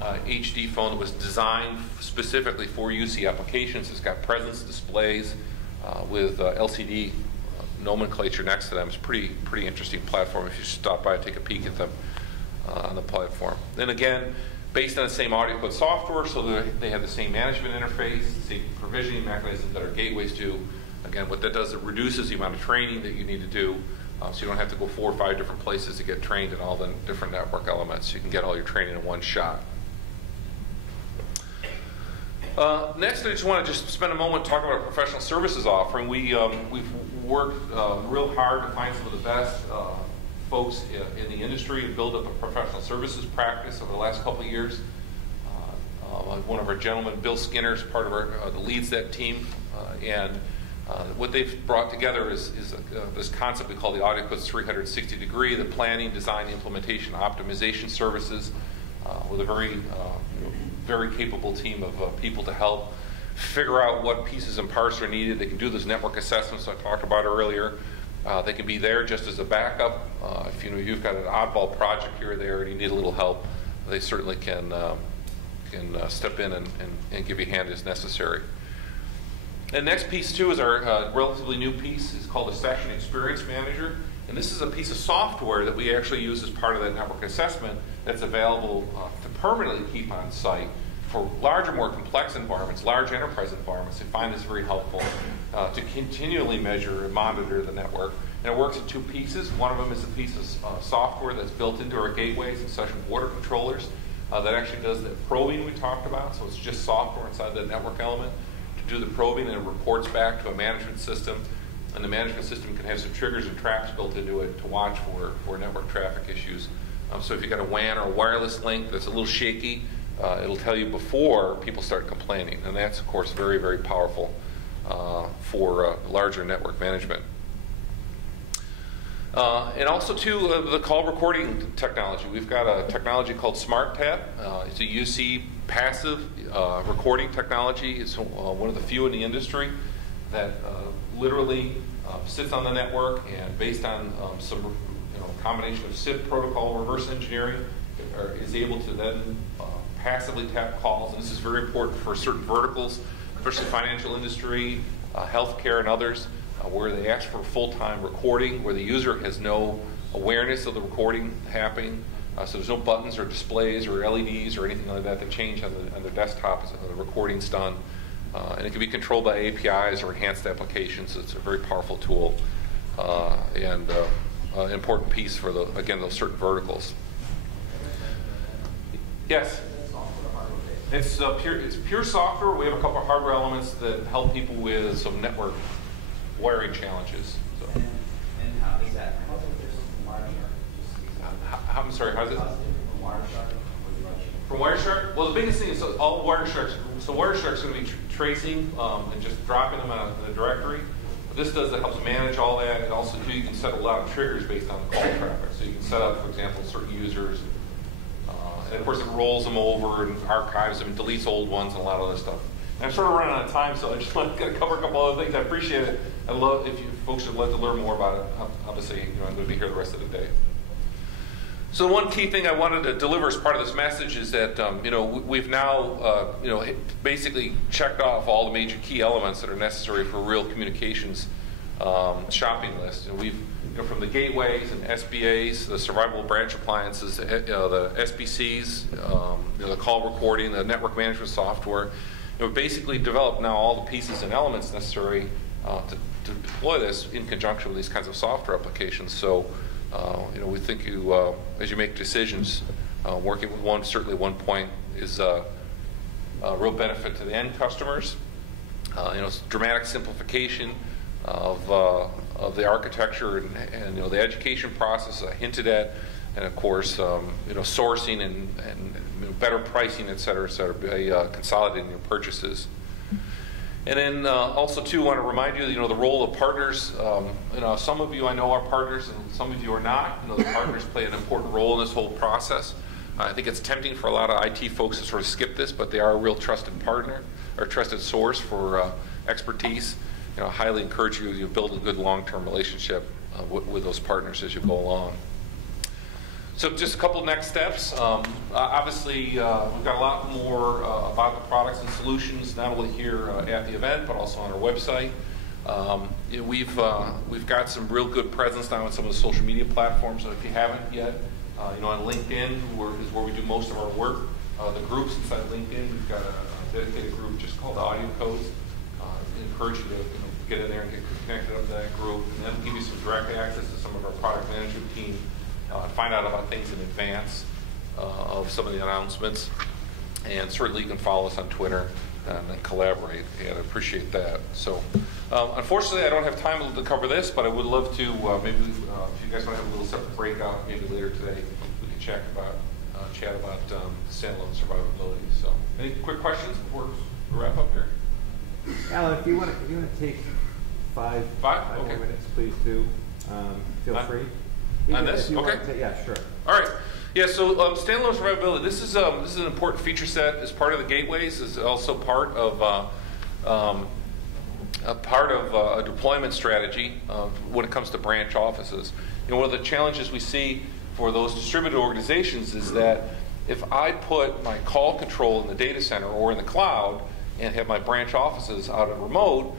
HD phone that was designed specifically for UC applications. It's got presence displays with LCD nomenclature next to them. It's pretty interesting platform if you stop by and take a peek at them on the platform. Then again, based on the same audio code software, so they have the same management interface, the same provisioning mechanisms that our gateways do. Again, what that does, it reduces the amount of training that you need to do, so you don't have to go 4 or 5 different places to get trained in all the different network elements. You can get all your training in one shot. Next, I just want to spend a moment talking about our professional services offering. We've worked real hard to find some of the best folks in the industry and build up a professional services practice over the last couple of years. One of our gentlemen, Bill Skinner, is part of our leads that team, and what they've brought together is this concept we call the Audio Codes 360 degree, the planning, design, implementation, optimization services, with a very capable team of people to help figure out what pieces and parts are needed. They can do those network assessments I talked about earlier. They can be there just as a backup. If you've got an oddball project here or there and you need a little help, they certainly can step in and give you a hand as necessary. And next piece too is our relatively new piece. It's called a Session Experience Manager. And this is a piece of software that we actually use as part of that network assessment that's available to permanently keep on site for larger, more complex environments, large enterprise environments. We find this very helpful to continually measure and monitor the network. And it works in 2 pieces. One of them is a piece of software that's built into our gateways and session border controllers that actually does the probing we talked about. So it's just software inside the network element to do the probing, and it reports back to a management system. And the management system can have some triggers and traps built into it to watch for network traffic issues. So if you've got a WAN or a wireless link that's a little shaky, it'll tell you before people start complaining. And that's, of course, very, very powerful for larger network management. And also, too, the call recording technology. We've got a technology called SmartTap. It's a UC passive recording technology. It's one of the few in the industry that literally sits on the network, and based on some combination of SIP protocol reverse engineering, is able to then passively tap calls. And this is very important for certain verticals, especially financial industry, healthcare, and others, where they ask for full-time recording, where the user has no awareness of the recording happening. So there's no buttons or displays or LEDs or anything like that that change on their desktop as the recording's done. And it can be controlled by APIs or enhanced applications. It's a very powerful tool and an important piece for, again, those certain verticals. Yes? It's pure software. We have a couple of hardware elements that help people with some network wiring challenges. So. And how does that I'm sorry, how's it? From Wireshark? Well, the biggest thing is all Wiresharks. So Wireshark's going to be tracing and just dropping them out of the directory. What this does, that helps manage all that. And also, too, you can set a lot of triggers based on the call traffic. So you can set up, for example, certain users. And of course, it rolls them over and archives them and deletes old ones and a lot of other stuff. And I'm sort of running out of time, so I just want to cover a couple other things. I appreciate it. I love if you folks would like to learn more about it. Obviously, I'm going to be here the rest of the day. So one key thing I wanted to deliver as part of this message is that we've now basically checked off all the major key elements that are necessary for a real communications shopping list. And we've from the gateways and SBAs, the survivable branch appliances, the SBCs, the call recording, the network management software. We've basically developed now all the pieces and elements necessary to deploy this in conjunction with these kinds of software applications. So. We think as you make decisions, working with certainly one point is a real benefit to the end customers. Dramatic simplification of the architecture and the education process I hinted at, and of course, sourcing and better pricing, et cetera, by consolidating your purchases. And then also, too, I want to remind you, the role of partners. Some of you I know are partners, and some of you are not. The partners play an important role in this whole process. I think it's tempting for a lot of IT folks to sort of skip this, but they are a real trusted partner or trusted source for expertise. I highly encourage you to build a good long-term relationship with those partners as you go along. So just a couple next steps. Obviously, we've got a lot more about the products and solutions, not only here at the event, but also on our website. We've got some real good presence now on some of the social media platforms. So if you haven't yet, on LinkedIn is where we do most of our work. The groups inside LinkedIn, we've got a dedicated group just called Audio Codes. I encourage you to get in there and get connected up to that group, and that'll give you some direct access to some of our product management team. Find out about things in advance of some of the announcements, and certainly you can follow us on Twitter and collaborate, and I appreciate that. So, unfortunately, I don't have time to cover this, but I would love to, maybe if you guys want to have a little separate breakout, maybe later today, we can chat about standalone survivability. So, any quick questions before we wrap up here? Alan, if you want to take five okay. more minutes, please do. Feel free. On this? Okay. Yeah, sure. All right. Yeah, so standalone survivability, this is an important feature set as part of the gateways. It's also part of a deployment strategy when it comes to branch offices. One of the challenges we see for those distributed organizations is that if I put my call control in the data center or in the cloud and have my branch offices out of remote,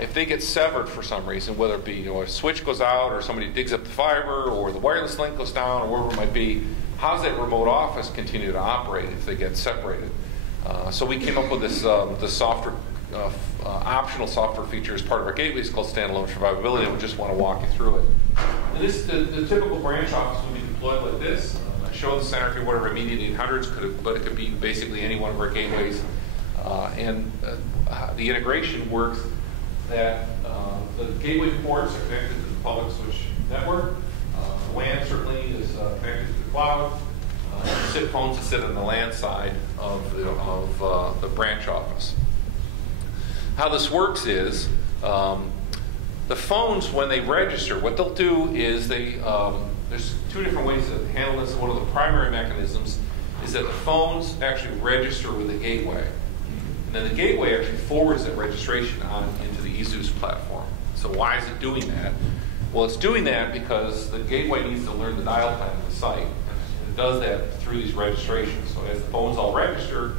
if they get severed for some reason, whether it be a switch goes out or somebody digs up the fiber or the wireless link goes down or wherever it might be, how does that remote office continue to operate if they get separated? So we came up with this software, optional software feature as part of our gateways called Standalone Survivability, and we just want to walk you through it. And this, the typical branch office would be deployed like this. I show the center through whatever immediate 800s, but it could be basically any one of our gateways. The integration works that the gateway ports are connected to the public switch network. The WAN certainly is connected to the cloud. The SIP phones that sit on the LAN side of the branch office. How this works is the phones, when they register, what they'll do is there's two different ways to handle this. One of the primary mechanisms is that the phones actually register with the gateway. And then the gateway actually forwards that registration on into the ESUS platform. So why is it doing that? Well, it's doing that because the gateway needs to learn the dial plan of the site. And it does that through these registrations. So as the phones all register,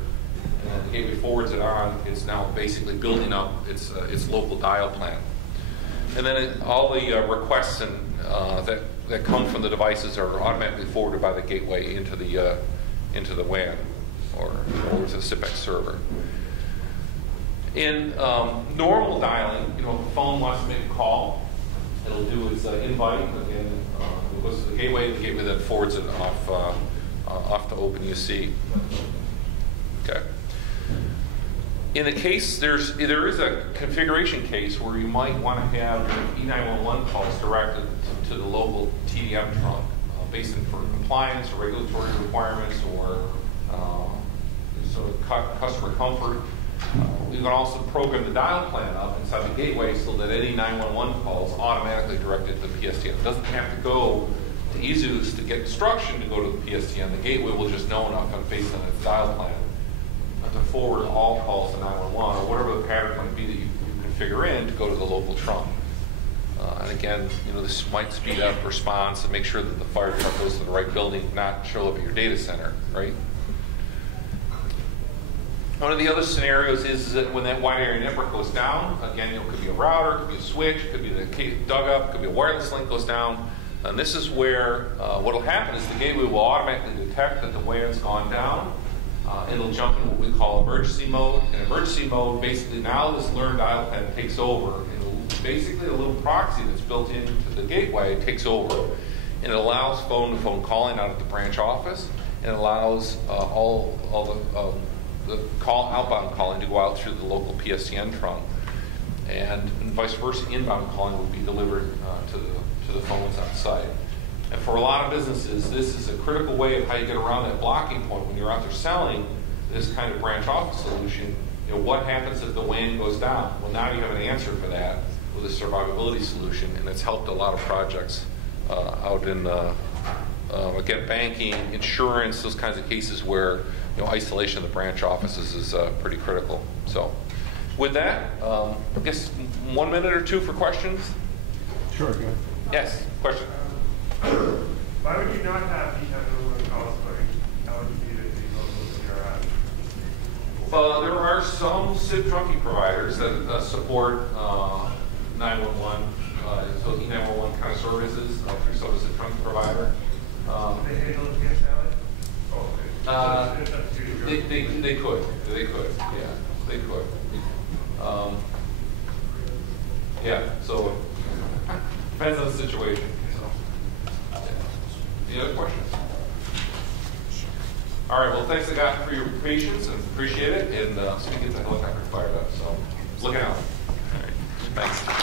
and then the gateway forwards it on, it's now basically building up its local dial plan. And then all the requests that come from the devices are automatically forwarded by the gateway into the WAN or to the SIPX server. In normal dialing, if a phone wants to make a call, it'll do its invite, again, it goes to the gateway then forwards it off to OpenUC. Okay. In the case, there is a configuration case where you might want to have E911 calls directed to the local TDM trunk, based on for compliance or regulatory requirements or sort of customer comfort. We can also program the dial plan up inside the gateway so that any 911 calls automatically directed to the PSTN. It doesn't have to go to ESUS to get instruction to go to the PSTN. The gateway will just know enough based on its dial plan to forward all calls to 911 or whatever the pattern might be that you configure in to go to the local trunk. And again, this might speed up response and make sure that the fire truck goes to the right building, not show up at your data center, right? One of the other scenarios is that when that wide area network goes down, again, it could be a router, it could be a switch, it could be the dug up, it could be a wireless link goes down. And this is where what will happen is the gateway will automatically detect that the WAN's gone down. It'll jump in what we call emergency mode. In emergency mode, basically now this learned dial plan takes over. Basically, a little proxy that's built into the gateway takes over. And it allows phone-to-phone calling out at the branch office. And it allows all the outbound calling to go out through the local PSTN trunk. And vice versa, inbound calling will be delivered to the phones on site. And for a lot of businesses, this is a critical way of how you get around that blocking point when you're out there selling this kind of branch office solution. What happens if the WAN goes down? Well, now you have an answer for that with a survivability solution, and it's helped a lot of projects out in, again, banking, insurance, those kinds of cases where isolation of the branch offices is pretty critical. So, with that, I guess 1 minute or two for questions. Sure, go ahead. Yes, question. Why would you not have E911 calls going LTE to the locals in your app? There are some SIP trunking providers that support 911, so E911 kind of services through some of the trunk provider. They handle the PSL? They could, yeah, they could. Yeah, so depends on the situation. So, yeah. Any other questions? All right, well, thanks again for your patience and appreciate it. And so we get the helicopter fired up. So looking out. All right, thanks.